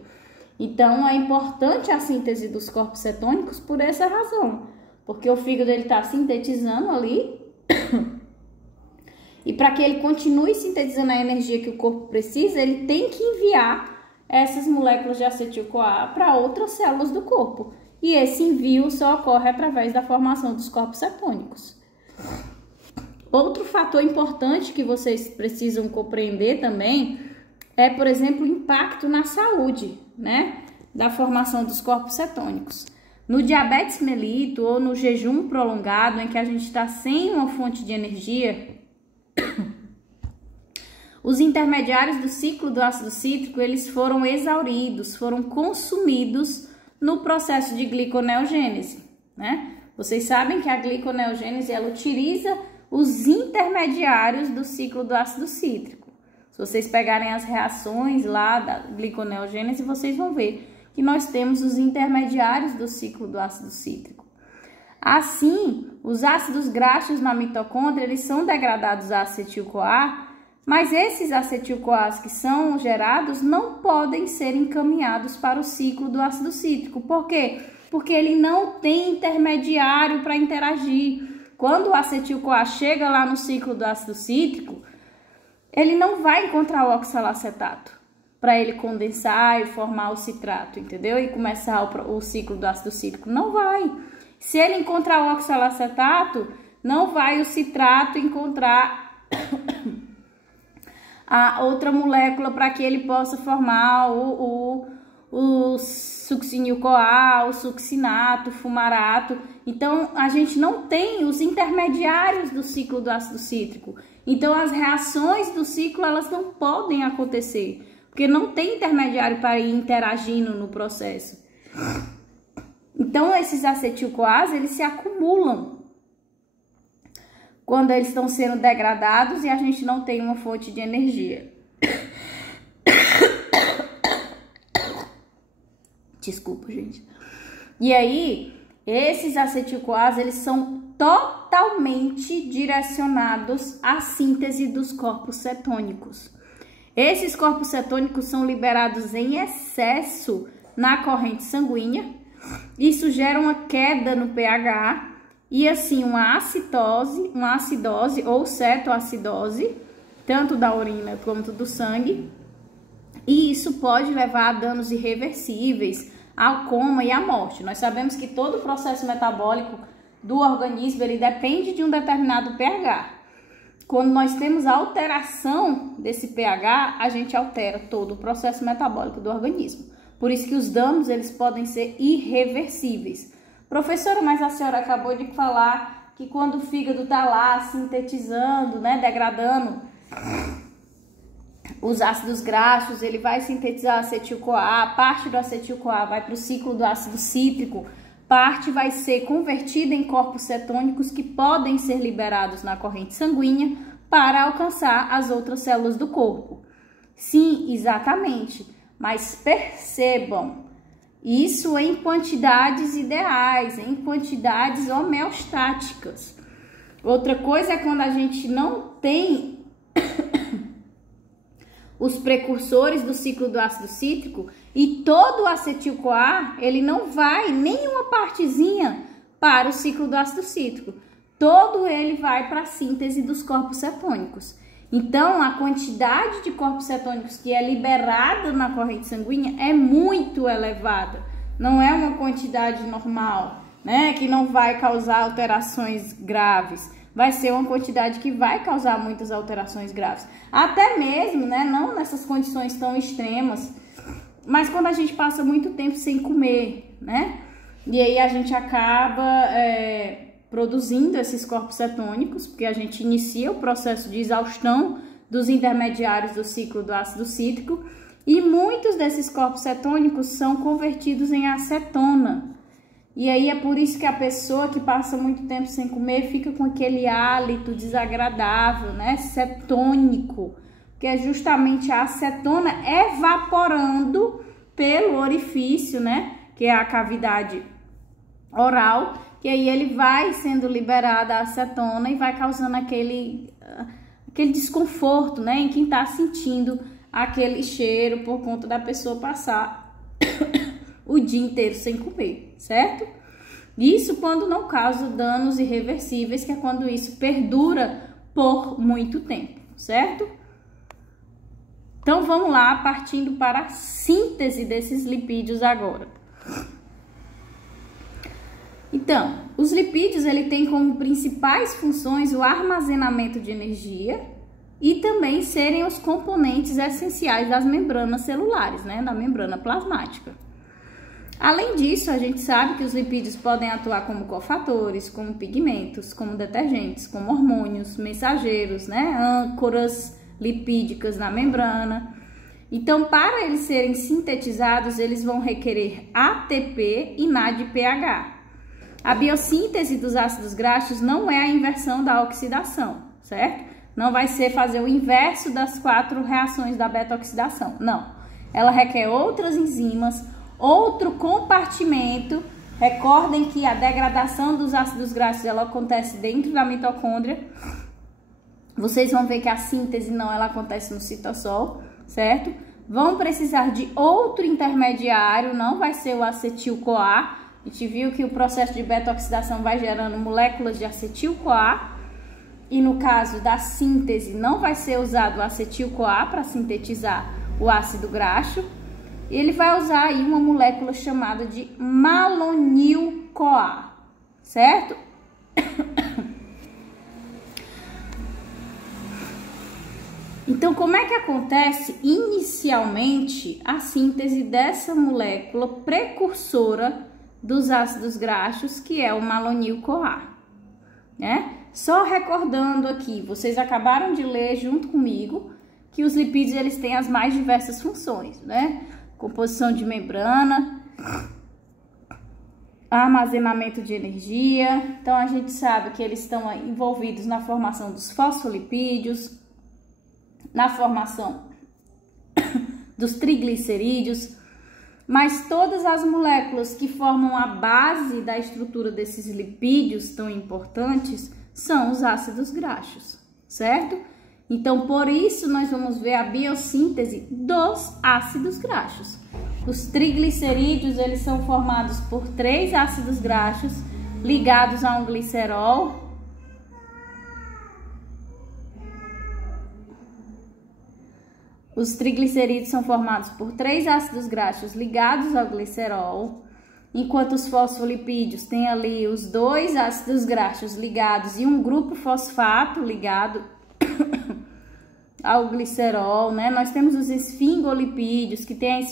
Então, é importante a síntese dos corpos cetônicos por essa razão, porque o fígado ele está sintetizando ali e para que ele continue sintetizando a energia que o corpo precisa, ele tem que enviar essas moléculas de acetil-CoA para outras células do corpo. E esse envio só ocorre através da formação dos corpos cetônicos. Outro fator importante que vocês precisam compreender também é, por exemplo, o impacto na saúde, né, da formação dos corpos cetônicos. No diabetes mellitus ou no jejum prolongado, em que a gente está sem uma fonte de energia, os intermediários do ciclo do ácido cítrico, eles foram exauridos, foram consumidos no processo de gliconeogênese, né? Vocês sabem que a gliconeogênese, ela utiliza os intermediários do ciclo do ácido cítrico. Se vocês pegarem as reações lá da gliconeogênese, vocês vão ver que nós temos os intermediários do ciclo do ácido cítrico. Assim, os ácidos graxos na mitocôndria, eles são degradados a acetil-CoA, mas esses acetil-CoAs que são gerados não podem ser encaminhados para o ciclo do ácido cítrico. Por quê? Porque ele não tem intermediário para interagir. Quando o acetil-CoA chega lá no ciclo do ácido cítrico, ele não vai encontrar o oxalacetato para ele condensar e formar o citrato, entendeu? E começar o ciclo do ácido cítrico. Não vai. Se ele encontrar o oxalacetato, não vai o citrato encontrar a outra molécula para que ele possa formar o succinil-CoA, o succinato, o fumarato. Então, a gente não tem os intermediários do ciclo do ácido cítrico. Então, as reações do ciclo, elas não podem acontecer, porque não tem intermediário para ir interagindo no processo. Então, esses acetil-CoAs, eles se acumulam quando eles estão sendo degradados e a gente não tem uma fonte de energia. Desculpa, gente. E aí, esses acetil-CoAs, eles são totalmente direcionados à síntese dos corpos cetônicos. Esses corpos cetônicos são liberados em excesso na corrente sanguínea. Isso gera uma queda no pH e assim uma acidose ou cetoacidose, tanto da urina quanto do sangue. E isso pode levar a danos irreversíveis, ao coma e à morte. Nós sabemos que todo o processo metabólico do organismo, ele depende de um determinado pH. Quando nós temos a alteração desse pH, a gente altera todo o processo metabólico do organismo. Por isso que os danos, eles podem ser irreversíveis. Professora, mas a senhora acabou de falar que quando o fígado está lá sintetizando, né, degradando os ácidos graxos, ele vai sintetizar acetil-CoA, parte do acetil-CoA vai para o ciclo do ácido cítrico, parte vai ser convertida em corpos cetônicos que podem ser liberados na corrente sanguínea para alcançar as outras células do corpo. Sim, exatamente, mas percebam, isso em quantidades ideais, em quantidades homeostáticas. Outra coisa é quando a gente não tem os precursores do ciclo do ácido cítrico e todo o acetil-CoA, ele não vai nenhuma partezinha para o ciclo do ácido cítrico. Todo ele vai para a síntese dos corpos cetônicos. Então, a quantidade de corpos cetônicos que é liberada na corrente sanguínea é muito elevada. Não é uma quantidade normal, né? Que não vai causar alterações graves. Vai ser uma quantidade que vai causar muitas alterações graves. Até mesmo, né, não nessas condições tão extremas, mas quando a gente passa muito tempo sem comer, né? E aí a gente acaba produzindo esses corpos cetônicos, porque a gente inicia o processo de exaustão dos intermediários do ciclo do ácido cítrico, e muitos desses corpos cetônicos são convertidos em acetona. E aí é por isso que a pessoa que passa muito tempo sem comer fica com aquele hálito desagradável, né, cetônico, que é justamente a acetona evaporando pelo orifício, né, que é a cavidade oral, que aí ele vai sendo liberada a acetona e vai causando aquele desconforto, né, em quem tá sentindo aquele cheiro por conta da pessoa passar o dia inteiro sem comer, certo? Isso quando não causa danos irreversíveis, que é quando isso perdura por muito tempo, certo? Então vamos lá, partindo para a síntese desses lipídios agora. Então, os lipídios, ele tem como principais funções o armazenamento de energia e também serem os componentes essenciais das membranas celulares, né, da membrana plasmática. Além disso, a gente sabe que os lipídios podem atuar como cofatores, como pigmentos, como detergentes, como hormônios, mensageiros, né, âncoras lipídicas na membrana. Então, para eles serem sintetizados, eles vão requerer ATP e NADPH. A biossíntese dos ácidos graxos não é a inversão da oxidação, certo? Não vai ser fazer o inverso das 4 reações da beta-oxidação, não. Ela requer outras enzimas, outro compartimento. Recordem que a degradação dos ácidos graxos, ela acontece dentro da mitocôndria. Vocês vão ver que a síntese não, ela acontece no citossol, certo? Vão precisar de outro intermediário, não vai ser o acetil-CoA. A gente viu que o processo de beta-oxidação vai gerando moléculas de acetil-CoA. E no caso da síntese, não vai ser usado o acetil-CoA para sintetizar o ácido graxo. Ele vai usar aí uma molécula chamada de malonil-CoA, certo? Então, como é que acontece inicialmente a síntese dessa molécula precursora dos ácidos graxos, que é o malonil-CoA, né? Só recordando aqui, vocês acabaram de ler junto comigo que os lipídios, eles têm as mais diversas funções, né? Composição de membrana, armazenamento de energia. Então, a gente sabe que eles estão envolvidos na formação dos fosfolipídios, na formação dos triglicerídeos, mas todas as moléculas que formam a base da estrutura desses lipídios tão importantes são os ácidos graxos, certo? Então, por isso, nós vamos ver a biossíntese dos ácidos graxos. Os triglicerídeos, eles são formados por 3 ácidos graxos ligados a um glicerol. Os triglicerídeos são formados por 3 ácidos graxos ligados ao glicerol, enquanto os fosfolipídios têm ali os 2 ácidos graxos ligados e um grupo fosfato ligado ao glicerol, né? Nós temos os esfingolipídios, que tem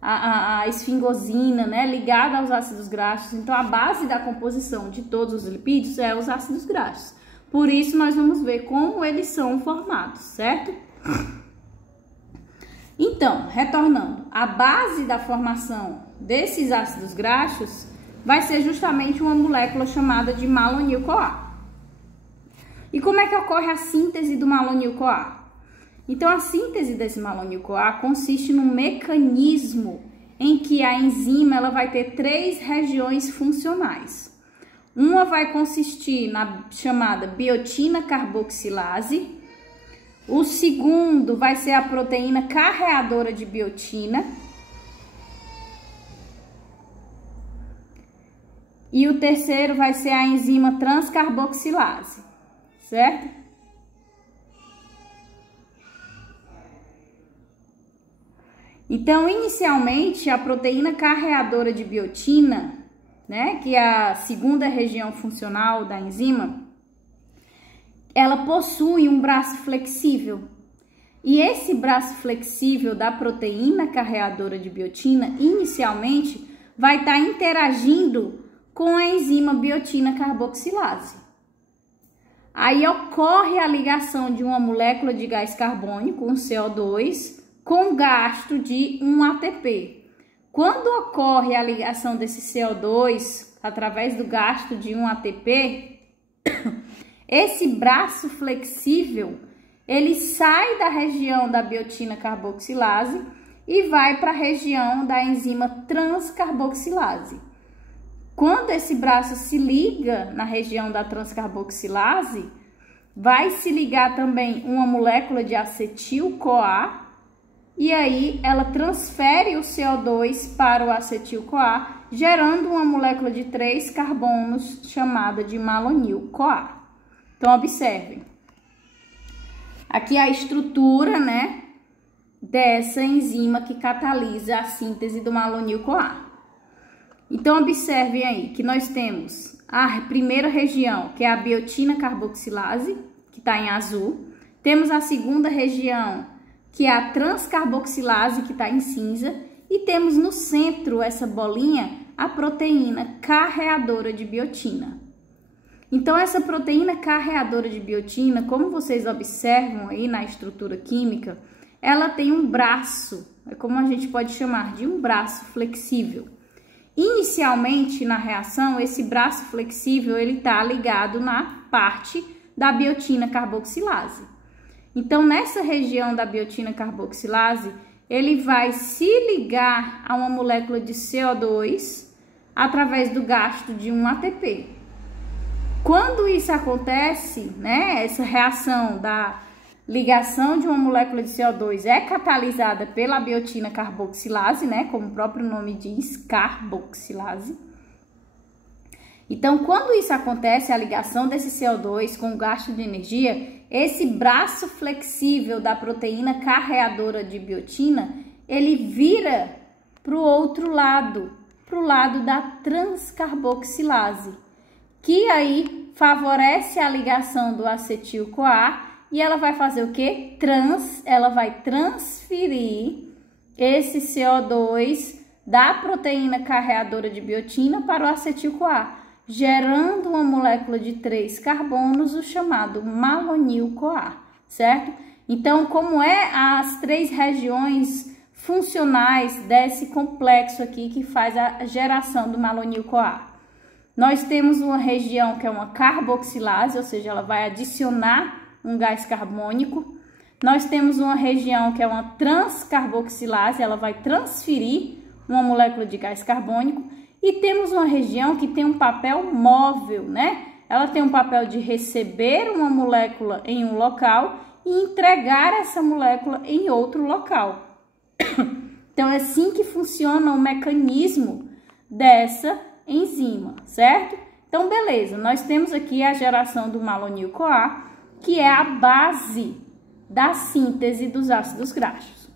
a esfingosina, né? Ligada aos ácidos graxos. Então, a base da composição de todos os lipídios é os ácidos graxos. Por isso, nós vamos ver como eles são formados, certo? Então, retornando, a base da formação desses ácidos graxos vai ser justamente uma molécula chamada de malonil-CoA. E como é que ocorre a síntese do malonil-CoA? Então, a síntese desse malonil-CoA consiste num mecanismo em que a enzima ela vai ter 3 regiões funcionais. Uma vai consistir na chamada biotina carboxilase. O segundo vai ser a proteína carreadora de biotina. E o terceiro vai ser a enzima transcarboxilase, certo? Então, inicialmente, a proteína carreadora de biotina, né, que é a segunda região funcional da enzima, ela possui um braço flexível. E esse braço flexível da proteína carreadora de biotina, inicialmente, vai estar interagindo com a enzima biotina carboxilase. Aí ocorre a ligação de uma molécula de gás carbônico, um CO2, com gasto de um ATP. Quando ocorre a ligação desse CO2 através do gasto de um ATP, esse braço flexível, ele sai da região da biotina carboxilase e vai para a região da enzima transcarboxilase. Quando esse braço se liga na região da transcarboxilase, vai se ligar também uma molécula de acetil-CoA, e aí ela transfere o CO2 para o acetil-CoA, gerando uma molécula de 3 carbonos chamada de malonil-CoA. Então, observem. Aqui a estrutura, né, dessa enzima que catalisa a síntese do malonil-CoA. Então, observem aí que nós temos a primeira região, que é a biotina carboxilase, que está em azul. Temos a segunda região, que é a transcarboxilase, que está em cinza. E temos no centro, essa bolinha, a proteína carreadora de biotina. Então, essa proteína carreadora de biotina, como vocês observam aí na estrutura química, ela tem um braço, é como a gente pode chamar de um braço flexível. Inicialmente, na reação, esse braço flexível, ele está ligado na parte da biotina carboxilase. Então, nessa região da biotina carboxilase, ele vai se ligar a uma molécula de CO2 através do gasto de um ATP. Quando isso acontece, né, essa reação da ligação de uma molécula de CO2 é catalisada pela biotina carboxilase, né, como o próprio nome diz, carboxilase. Então, quando isso acontece, a ligação desse CO2 com o gasto de energia, esse braço flexível da proteína carreadora de biotina, ele vira para o outro lado, para o lado da transcarboxilase, que aí favorece a ligação do acetil-CoA e ela vai fazer o quê? Ela vai transferir esse CO2 da proteína carreadora de biotina para o acetil-CoA, gerando uma molécula de 3 carbonos, o chamado malonil-CoA, certo? Então, como as 3 regiões funcionais desse complexo aqui que faz a geração do malonil-CoA. Nós temos uma região que é uma carboxilase, ou seja, ela vai adicionar um gás carbônico. Nós temos uma região que é uma transcarboxilase, ela vai transferir uma molécula de gás carbônico. E temos uma região que tem um papel móvel, né? Ela tem um papel de receber uma molécula em um local e entregar essa molécula em outro local. Então, é assim que funciona o mecanismo dessa enzima, certo? Então, beleza, nós temos aqui a geração do malonil-CoA, que é a base da síntese dos ácidos graxos.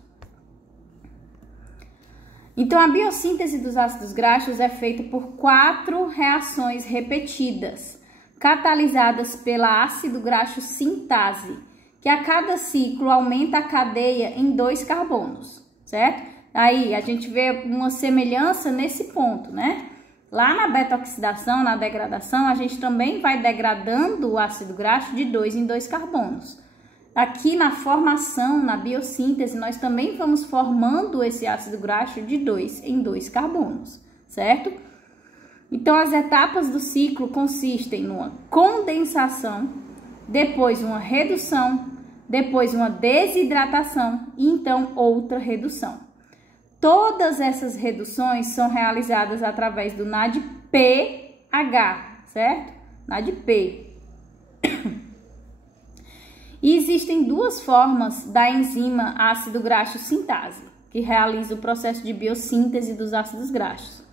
Então, a biossíntese dos ácidos graxos é feita por 4 reações repetidas, catalisadas pela ácido graxo sintase, que a cada ciclo aumenta a cadeia em 2 carbonos, certo? Aí, a gente vê uma semelhança nesse ponto, né? Lá na beta-oxidação, na degradação, a gente também vai degradando o ácido graxo de 2 em 2 carbonos. Aqui na formação, na biossíntese, nós também vamos formando esse ácido graxo de 2 em 2 carbonos, certo? Então, as etapas do ciclo consistem numa condensação, depois uma redução, depois uma desidratação e então outra redução. Todas essas reduções são realizadas através do NADPH, certo? NADP. E existem 2 formas da enzima ácido graxo sintase, que realiza o processo de biossíntese dos ácidos graxos.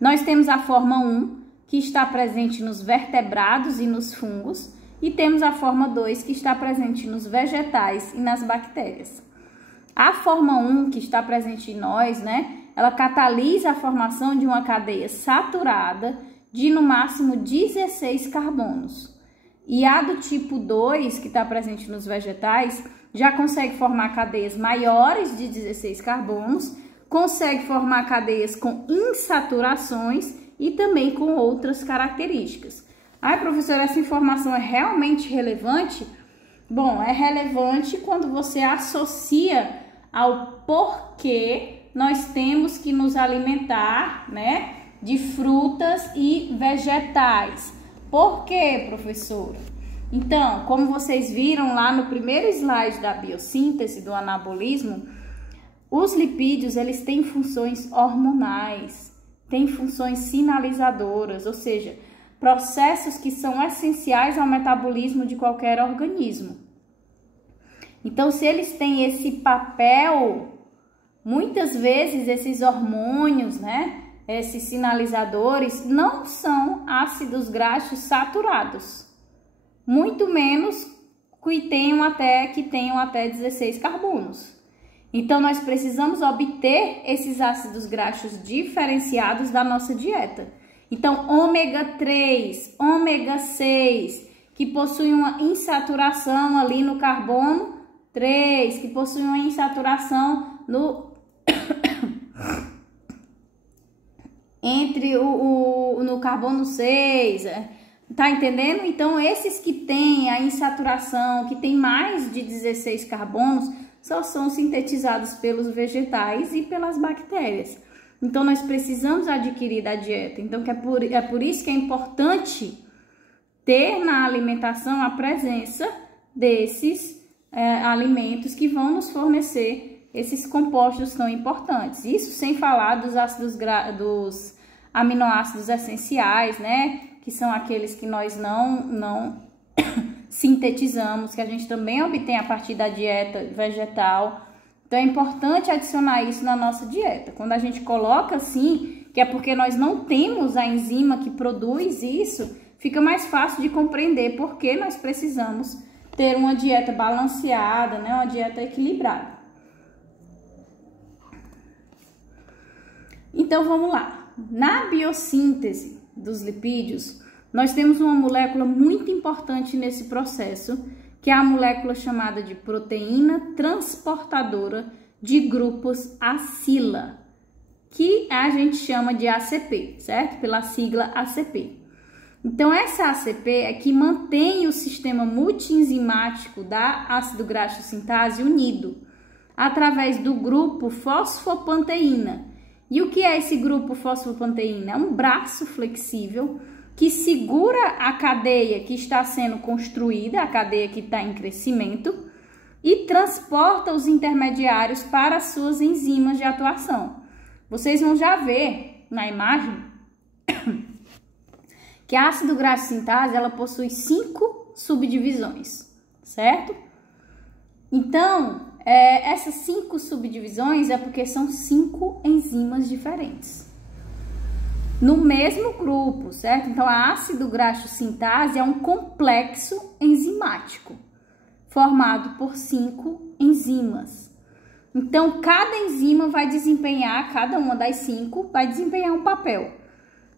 Nós temos a forma 1, que está presente nos vertebrados e nos fungos, e temos a forma 2, que está presente nos vegetais e nas bactérias. A forma 1, que está presente em nós, né, ela catalisa a formação de uma cadeia saturada de no máximo 16 carbonos. E a do tipo 2, que está presente nos vegetais, já consegue formar cadeias maiores de 16 carbonos, consegue formar cadeias com insaturações e também com outras características. Ai, professora, essa informação é realmente relevante? Bom, é relevante quando você associa ao porquê nós temos que nos alimentar, né, de frutas e vegetais. Por quê, professora? Então, como vocês viram lá no primeiro slide da biossíntese, do anabolismo, os lipídios, eles têm funções hormonais, têm funções sinalizadoras, ou seja, processos que são essenciais ao metabolismo de qualquer organismo. Então, se eles têm esse papel, muitas vezes esses hormônios, né, esses sinalizadores, não são ácidos graxos saturados, muito menos que tenham até 16 carbonos. Então, nós precisamos obter esses ácidos graxos diferenciados da nossa dieta. Então, ômega 3, ômega 6, que possuem uma insaturação ali no carbono 3, que possuem uma insaturação no no carbono 6, tá entendendo? Então, esses que têm a insaturação, que tem mais de 16 carbonos, só são sintetizados pelos vegetais e pelas bactérias. Então, nós precisamos adquirir da dieta. Então, é por isso que é importante ter na alimentação a presença desses alimentos que vão nos fornecer esses compostos tão importantes. Isso sem falar dos dos aminoácidos essenciais, né? Que são aqueles que nós não sintetizamos, que a gente também obtém a partir da dieta vegetal. Então, é importante adicionar isso na nossa dieta. Quando a gente coloca assim, que é porque nós não temos a enzima que produz isso, fica mais fácil de compreender por que nós precisamos ter uma dieta balanceada, né? Uma dieta equilibrada. Então, vamos lá. Na biossíntese dos lipídios, nós temos uma molécula muito importante nesse processo, que é a molécula chamada de proteína transportadora de grupos acila, que a gente chama de ACP, certo? Pela sigla ACP. Então, essa ACP é que mantém o sistema multienzimático da ácido graxo sintase unido. através do grupo fosfopanteína. E o que é esse grupo fosfopanteína? É um braço flexível que segura a cadeia que está sendo construída, a cadeia que está em crescimento, e transporta os intermediários para as suas enzimas de atuação. Vocês vão já ver na imagem que a ácido graxo sintase, ela possui 5 subdivisões, certo? Então, essas 5 subdivisões é porque são 5 enzimas diferentes no mesmo grupo, certo? Então, a ácido graxo sintase é um complexo enzimático formado por 5 enzimas. Então, cada enzima vai desempenhar, cada uma das 5 vai desempenhar um papel.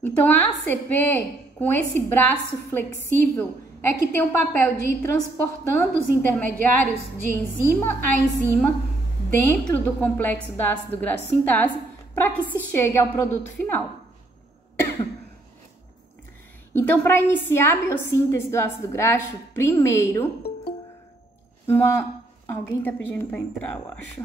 Então, a ACP, com esse braço flexível, é que tem o papel de ir transportando os intermediários de enzima a enzima dentro do complexo da ácido graxo sintase para que se chegue ao produto final. Então, para iniciar a biossíntese do ácido graxo, primeiro, alguém está pedindo para entrar, eu acho.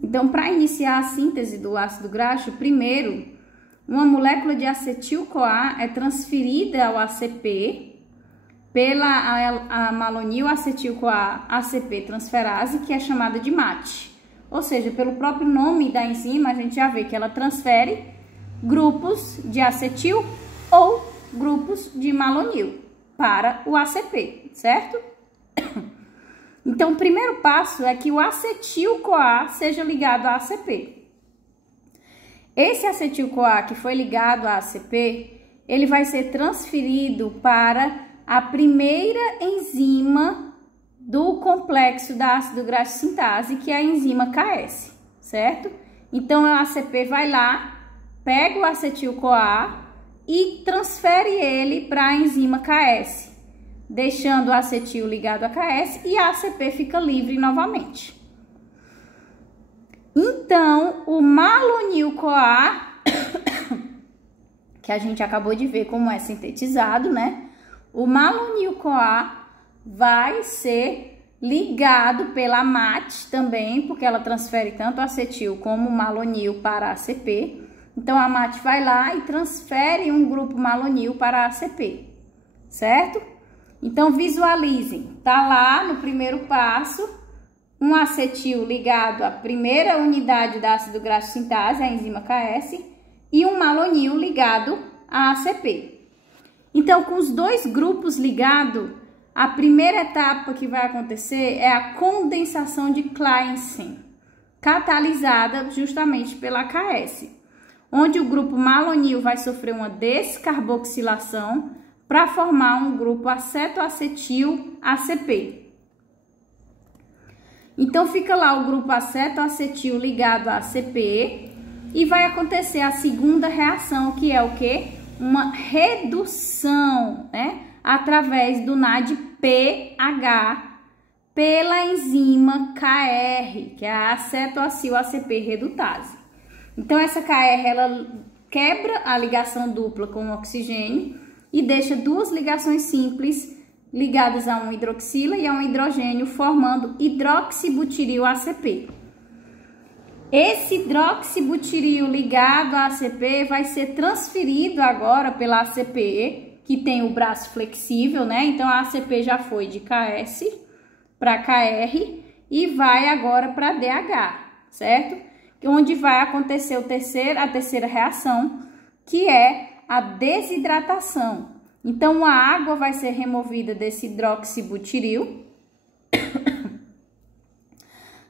Então, para iniciar a síntese do ácido graxo, primeiro, uma molécula de acetil-CoA é transferida ao ACP pela malonil acetil-CoA ACP transferase, que é chamada de MAT. Ou seja, pelo próprio nome da enzima, a gente já vê que ela transfere grupos de acetil ou grupos de malonil para o ACP, certo? Então, o primeiro passo é que o acetil-CoA seja ligado à ACP. Esse acetil-CoA que foi ligado à ACP, ele vai ser transferido para a primeira enzima do complexo da ácido graxo sintase, que é a enzima KS, certo? Então, a ACP vai lá, pega o acetil-CoA e transfere ele para a enzima KS, deixando o acetil ligado a KS e a ACP fica livre novamente. Então, o malonil-CoA, que a gente acabou de ver como é sintetizado, né? O malonil-CoA vai ser ligado pela MAT também, porque ela transfere tanto acetil como malonil para a ACP. Então, a MAT vai lá e transfere um grupo malonil para a ACP, certo? Então, visualizem, tá lá no primeiro passo, um acetil ligado à primeira unidade da ácido graxo sintase, a enzima KS, e um malonil ligado à ACP. Então, com os dois grupos ligados, a primeira etapa que vai acontecer é a condensação de Claisen, catalisada justamente pela KS, onde o grupo malonil vai sofrer uma descarboxilação para formar um grupo acetoacetil ACP. Então, fica lá o grupo acetoacetil ligado à ACP e vai acontecer a segunda reação, que é o quê? Uma redução, né? Através do NADPH pela enzima KR, que é a acetoacil-ACP redutase. Então, essa KR, ela quebra a ligação dupla com o oxigênio e deixa duas ligações simples ligadas a um hidroxila e a um hidrogênio, formando hidroxibutiril ACP. Esse hidroxibutiril ligado à ACP vai ser transferido agora pela ACP, que tem o braço flexível, né? Então, a ACP já foi de KS para KR e vai agora para DH, certo? Onde vai acontecer a terceira reação, que é a desidratação. Então, a água vai ser removida desse hidroxibutiril,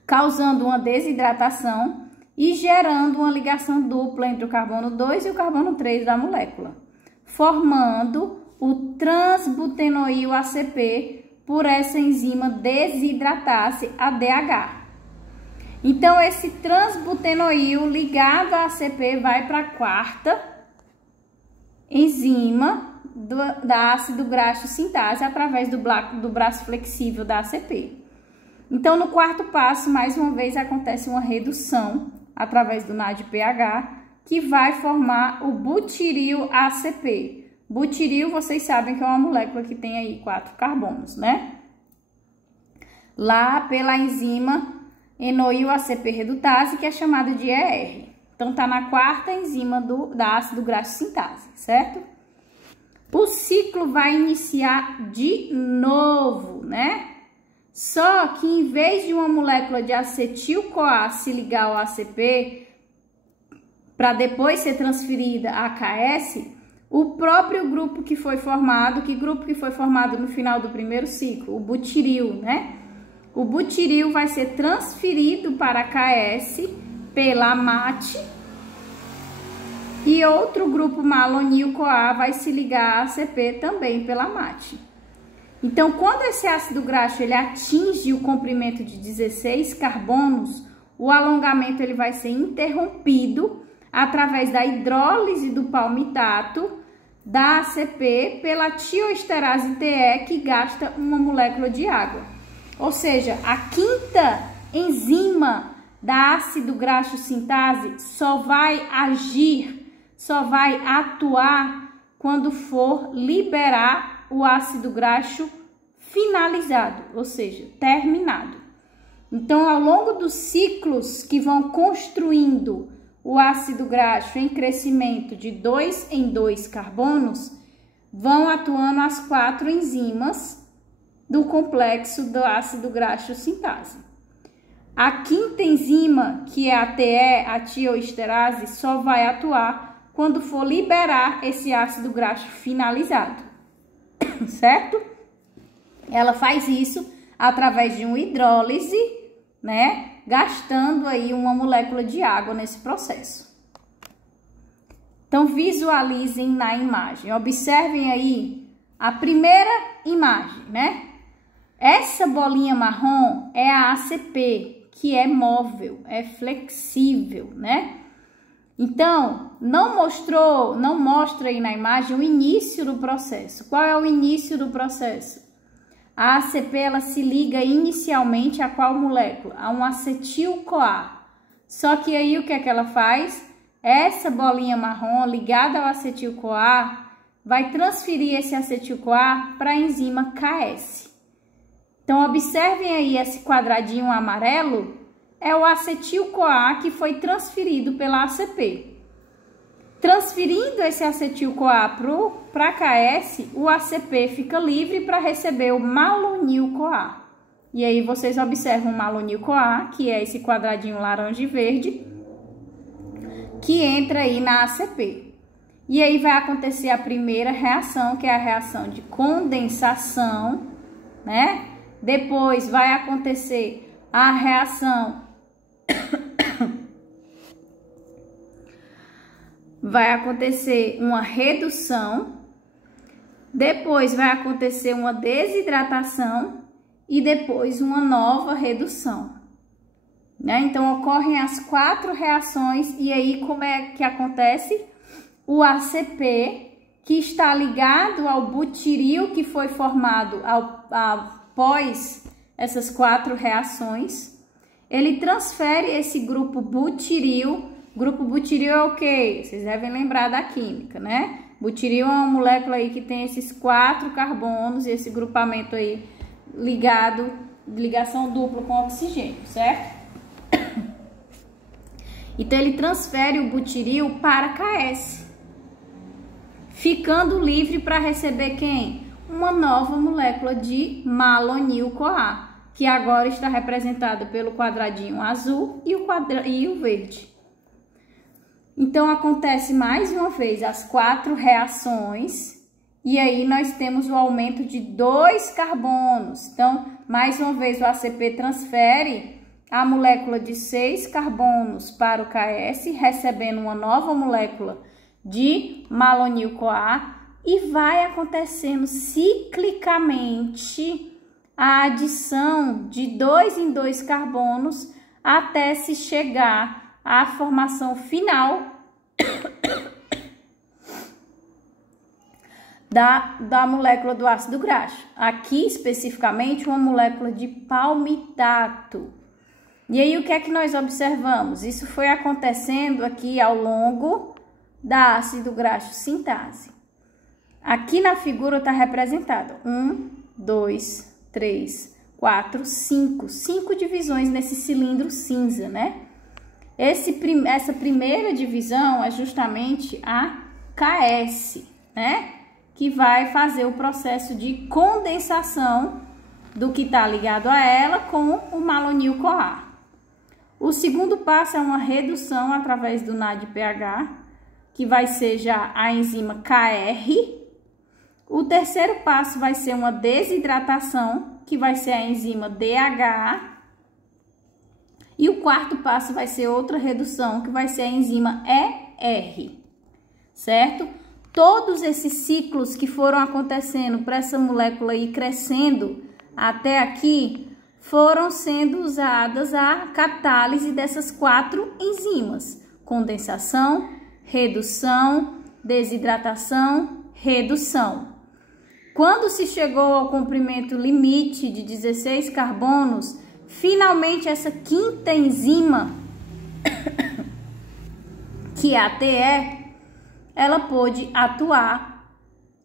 causando uma desidratação e gerando uma ligação dupla entre o carbono 2 e o carbono 3 da molécula, formando o transbutenoil ACP por essa enzima desidratase ADH. Então, esse transbutenoil ligado à ACP vai para a quarta enzima da ácido graxo sintase através do braço flexível da ACP. Então, no quarto passo, mais uma vez, acontece uma redução através do NADPH, que vai formar o butiril ACP. Butiril, vocês sabem que é uma molécula que tem aí 4 carbonos, né? Lá pela enzima enoil ACP redutase, que é chamada de ER. Então, tá na quarta enzima da ácido graxo sintase, certo? O ciclo vai iniciar de novo, né? Só que em vez de uma molécula de acetil-CoA se ligar ao ACP para depois ser transferida a KS, o próprio grupo que foi formado, que grupo que foi formado no final do primeiro ciclo? O butiril, né? O butiril vai ser transferido para a KS pela MAT e outro grupo malonil-CoA vai se ligar a ACP também pela MAT. Então, quando esse ácido graxo ele atinge o comprimento de 16 carbonos, o alongamento ele vai ser interrompido através da hidrólise do palmitato da ACP pela tioesterase TE, que gasta uma molécula de água. Ou seja, a quinta enzima da ácido graxo sintase só vai agir, só vai atuar quando for liberar o ácido graxo finalizado, ou seja, terminado. Então, ao longo dos ciclos que vão construindo o ácido graxo em crescimento de 2 em 2 carbonos, vão atuando as 4 enzimas do complexo do ácido graxo sintase. A quinta enzima, que é a TE, a tioesterase, só vai atuar quando for liberar esse ácido graxo finalizado, certo? Ela faz isso através de uma hidrólise, né? Gastando aí uma molécula de água nesse processo. Então, visualizem na imagem. Observem aí a primeira imagem, né? Essa bolinha marrom é a ACP, que é móvel, é flexível, né? Então, não mostra aí na imagem o início do processo. Qual é o início do processo? A ACP, ela se liga inicialmente a qual molécula? A um acetil-CoA. Só que aí, o que é que ela faz? Essa bolinha marrom ligada ao acetil-CoA vai transferir esse acetil-CoA para a enzima KS. Então, observem aí esse quadradinho amarelo, é o acetil-CoA que foi transferido pela ACP. Transferindo esse acetil-CoA para KS, o ACP fica livre para receber o malonil-CoA. E aí vocês observam o malonil-CoA, que é esse quadradinho laranja e verde, que entra aí na ACP. E aí vai acontecer a primeira reação, que é a reação de condensação, né? Depois vai acontecer a reação vai acontecer uma redução, depois vai acontecer uma desidratação e depois uma nova redução, né? Então, ocorrem as 4 reações e aí como é que acontece? O ACP, que está ligado ao butiril que foi formado após essas 4 reações, ele transfere esse grupo butiril. Grupo butiril é o quê? Vocês devem lembrar da química, né? Butiril é uma molécula aí que tem esses 4 carbonos e esse grupamento aí ligado, ligação dupla com oxigênio, certo? Então, ele transfere o butiril para KS, ficando livre para receber quem? Uma nova molécula de malonil-CoA, que agora está representada pelo quadradinho azul e o verde. Então, acontece mais uma vez as 4 reações e aí nós temos o aumento de 2 carbonos. Então, mais uma vez o ACP transfere a molécula de 6 carbonos para o KS, recebendo uma nova molécula de malonil-CoA e vai acontecendo ciclicamente a adição de 2 em 2 carbonos até se chegar à formação final da molécula do ácido graxo. Aqui, especificamente, uma molécula de palmitato. E aí, o que é que nós observamos? Isso foi acontecendo aqui ao longo da ácido graxo sintase. Aqui na figura está representado 1, 2, 3, 4, 5. 5 divisões nesse cilindro cinza, né? Essa primeira divisão é justamente a KS, né? Que vai fazer o processo de condensação do que está ligado a ela com o malonil-CoA. O segundo passo é uma redução através do NADPH, que vai ser já a enzima KR. O terceiro passo vai ser uma desidratação, que vai ser a enzima DH. E o quarto passo vai ser outra redução, que vai ser a enzima ER, certo? Todos esses ciclos que foram acontecendo para essa molécula ir crescendo até aqui, foram sendo usadas a catálise dessas 4 enzimas: condensação, redução, desidratação, redução. Quando se chegou ao comprimento limite de 16 carbonos, finalmente essa quinta enzima, que é a TE, ela pôde atuar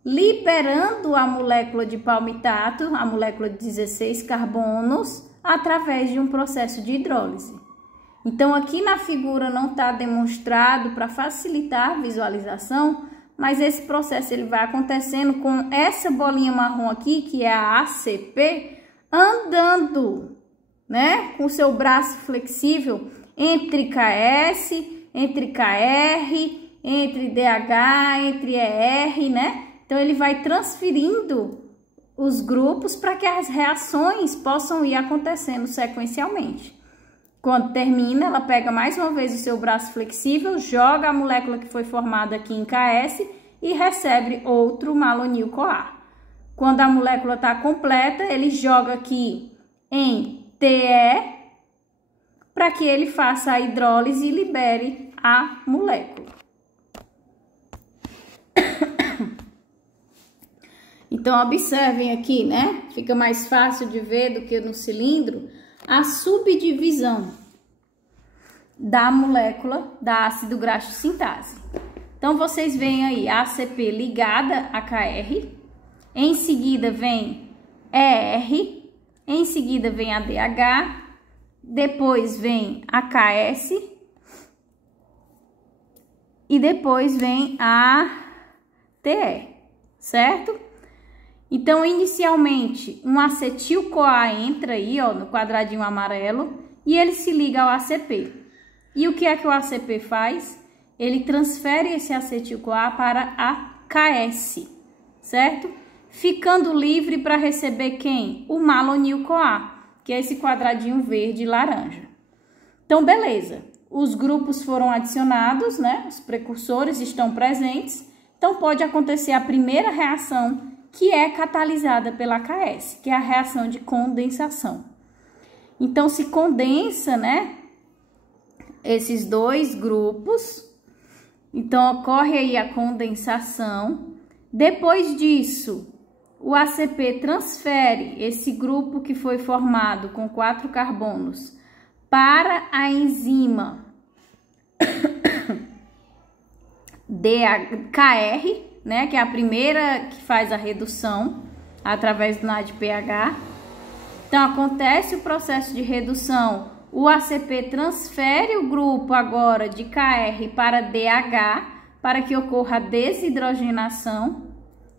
liberando a molécula de palmitato, a molécula de 16 carbonos, através de um processo de hidrólise. Então, aqui na figura não está demonstrado para facilitar a visualização, mas esse processo ele vai acontecendo com essa bolinha marrom aqui, que é a ACP, andando, né, com o seu braço flexível entre KS, entre KR, entre DH, entre ER, né? Então, ele vai transferindo os grupos para que as reações possam ir acontecendo sequencialmente. Quando termina, ela pega mais uma vez o seu braço flexível, joga a molécula que foi formada aqui em KS e recebe outro malonil-CoA. Quando a molécula está completa, ele joga aqui em TE para que ele faça a hidrólise e libere a molécula. Então, observem aqui, né? Fica mais fácil de ver do que no cilindro a subdivisão da molécula da ácido graxo sintase. Então, vocês veem aí a ACP ligada a KR, em seguida vem ER, em seguida vem a DH, depois vem a KS e depois vem a TE, certo? Então, inicialmente, um acetil-CoA entra aí, ó, no quadradinho amarelo, e ele se liga ao ACP. E o que é que o ACP faz? Ele transfere esse acetil-CoA para a KS, certo? Ficando livre para receber quem? O malonil-CoA, que é esse quadradinho verde e laranja. Então, beleza. Os grupos foram adicionados, né? Os precursores estão presentes. Então, pode acontecer a primeira reação, que é catalisada pela KS, que é a reação de condensação. Então, se condensa, né, esses dois grupos. Então, ocorre aí a condensação. Depois disso, o ACP transfere esse grupo que foi formado com 4 carbonos para a enzima KR, né, que é a primeira que faz a redução através do NADPH. Então, acontece o processo de redução, o ACP transfere o grupo agora de KR para DH, para que ocorra a desidrogenação.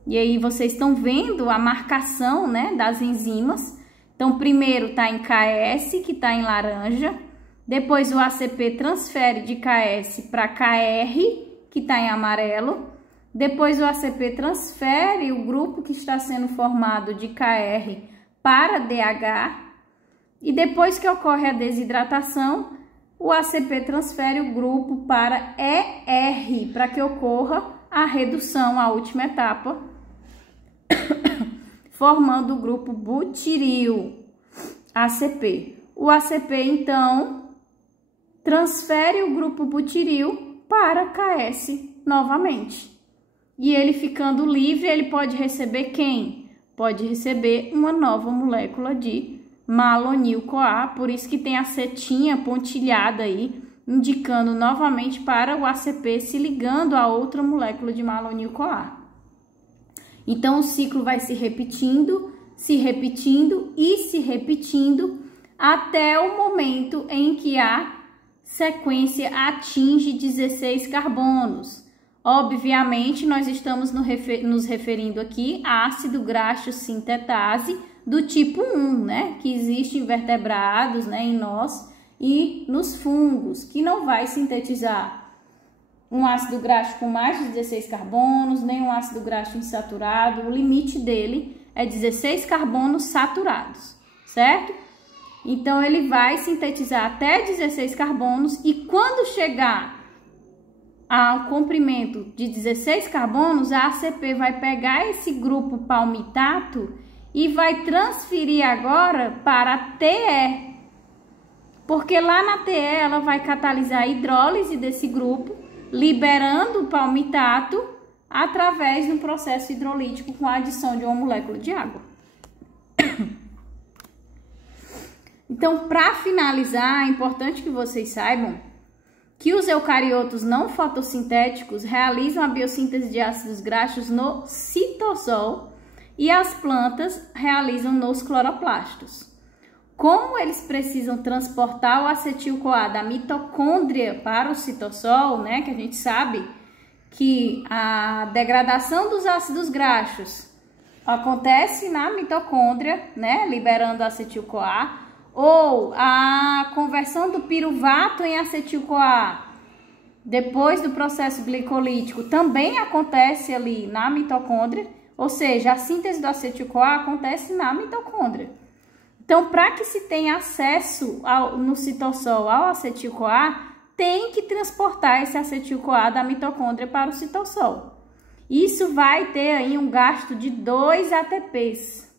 E aí, vocês estão vendo a marcação, né, das enzimas. Então, primeiro está em KS, que está em laranja. Depois, o ACP transfere de KS para KR, que está em amarelo. Depois, o ACP transfere o grupo que está sendo formado de KR para DH. E depois que ocorre a desidratação, o ACP transfere o grupo para ER, para que ocorra a redução, a última etapa, formando o grupo butiril, ACP. O ACP, então, transfere o grupo butiril para KS novamente. e ele ficando livre, ele pode receber quem? Pode receber uma nova molécula de malonil-CoA, por isso que tem a setinha pontilhada aí, indicando novamente para o ACP se ligando a outra molécula de malonil-CoA. Então, o ciclo vai se repetindo e se repetindo até o momento em que a sequência atinge 16 carbonos. Obviamente, nós estamos nos referindo aqui a ácido graxo sintetase do tipo 1, né? Que existe em vertebrados, né? Em nós e nos fungos, que não vai sintetizar um ácido graxo com mais de 16 carbonos, nem um ácido graxo insaturado. O limite dele é 16 carbonos saturados, certo? Então, ele vai sintetizar até 16 carbonos e quando chegar ao comprimento de 16 carbonos, a ACP vai pegar esse grupo palmitato e vai transferir agora para a TE. Porque lá na TE ela vai catalisar a hidrólise desse grupo, liberando o palmitato através de um processo hidrolítico com a adição de uma molécula de água. Então, para finalizar, é importante que vocês saibam que os eucariotos não fotossintéticos realizam a biossíntese de ácidos graxos no citosol e as plantas realizam nos cloroplastos. Como eles precisam transportar o acetil-CoA da mitocôndria para o citossol, né, que a gente sabe que a degradação dos ácidos graxos acontece na mitocôndria, né, liberando acetil-CoA, ou a conversão do piruvato em acetil-CoA depois do processo glicolítico também acontece ali na mitocôndria, ou seja, a síntese do acetil-CoA acontece na mitocôndria. Então, para que se tenha acesso no citossol ao acetil-CoA, tem que transportar esse acetil-CoA da mitocôndria para o citossol. Isso vai ter aí um gasto de 2 ATPs.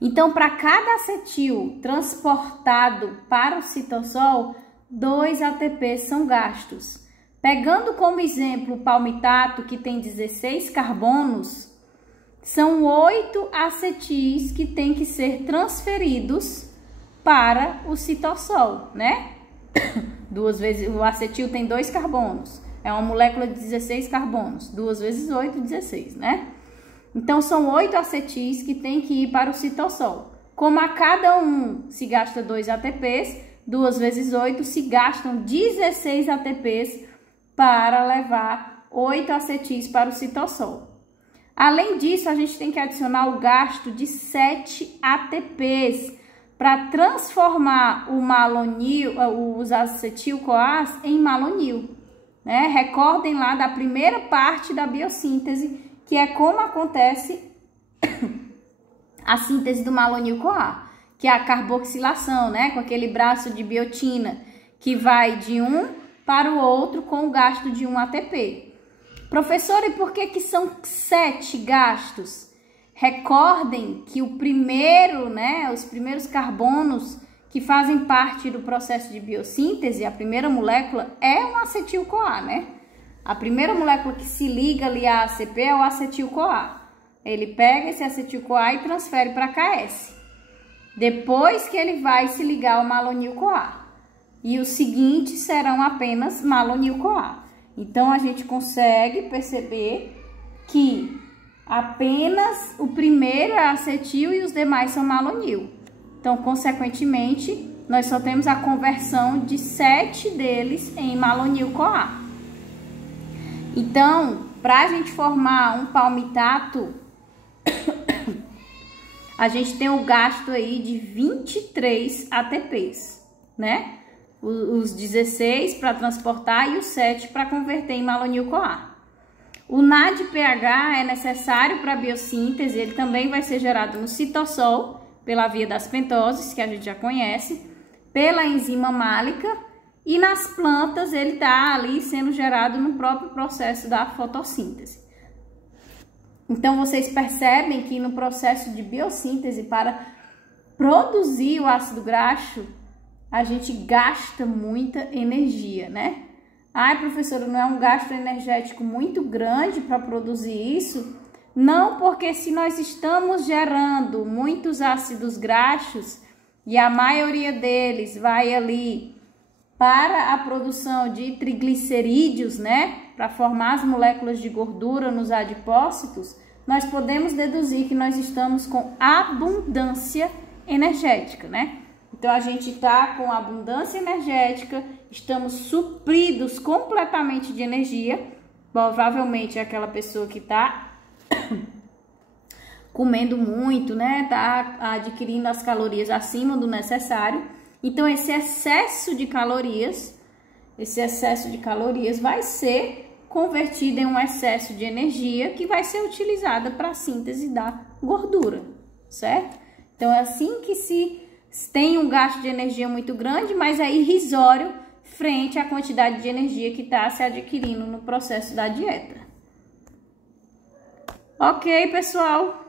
Então, para cada acetil transportado para o citossol, 2 ATPs são gastos. Pegando como exemplo o palmitato, que tem 16 carbonos, são 8 acetis que têm que ser transferidos para o citossol, né? Duas vezes, o acetil tem 2 carbonos, é uma molécula de 16 carbonos, 2 vezes 8, 16, né? Então, são 8 acetis que tem que ir para o citossol. Como a cada um se gasta 2 ATPs, 2 vezes 8 se gastam 16 ATPs para levar 8 acetis para o citossol. Além disso, a gente tem que adicionar o gasto de 7 ATPs para transformar o malonil, os acetil-CoAs em malonil, né? Recordem lá da primeira parte da biossíntese, que é como acontece a síntese do malonil-CoA, que é a carboxilação, né? Com aquele braço de biotina que vai de um para o outro com o gasto de 1 ATP. Professor, e por que são 7 gastos? Recordem que o primeiro, né, os primeiros carbonos que fazem parte do processo de biossíntese, a primeira molécula é um acetil-CoA, né? A primeira molécula que se liga ali à ACP é o acetil-CoA. Ele pega esse acetil-CoA e transfere para KS. Depois que ele vai se ligar ao malonil-CoA. E os seguintes serão apenas malonil-CoA. Então, a gente consegue perceber que apenas o primeiro é acetil e os demais são malonil. Então, consequentemente, nós só temos a conversão de 7 deles em malonil-CoA. Então, para a gente formar um palmitato, a gente tem o gasto aí de 23 ATPs, né? Os 16 para transportar e os 7 para converter em malonil-CoA. O NADPH é necessário para a biossíntese, ele também vai ser gerado no citossol, pela via das pentoses, que a gente já conhece, pela enzima málica, e nas plantas ele está ali sendo gerado no próprio processo da fotossíntese. Então, vocês percebem que no processo de biossíntese, para produzir o ácido graxo, a gente gasta muita energia, né? Ai, professora, não é um gasto energético muito grande para produzir isso? Não, porque se nós estamos gerando muitos ácidos graxos e a maioria deles vai ali para a produção de triglicerídeos, né? Para formar as moléculas de gordura nos adipócitos, nós podemos deduzir que nós estamos com abundância energética, né? Então, a gente está com abundância energética, estamos supridos completamente de energia. Provavelmente é aquela pessoa que está comendo muito, né? Está adquirindo as calorias acima do necessário. Então, esse excesso de calorias vai ser convertido em um excesso de energia que vai ser utilizada para a síntese da gordura, certo? Então, é assim que se tem um gasto de energia muito grande, mas é irrisório frente à quantidade de energia que está se adquirindo no processo da dieta. Ok, pessoal?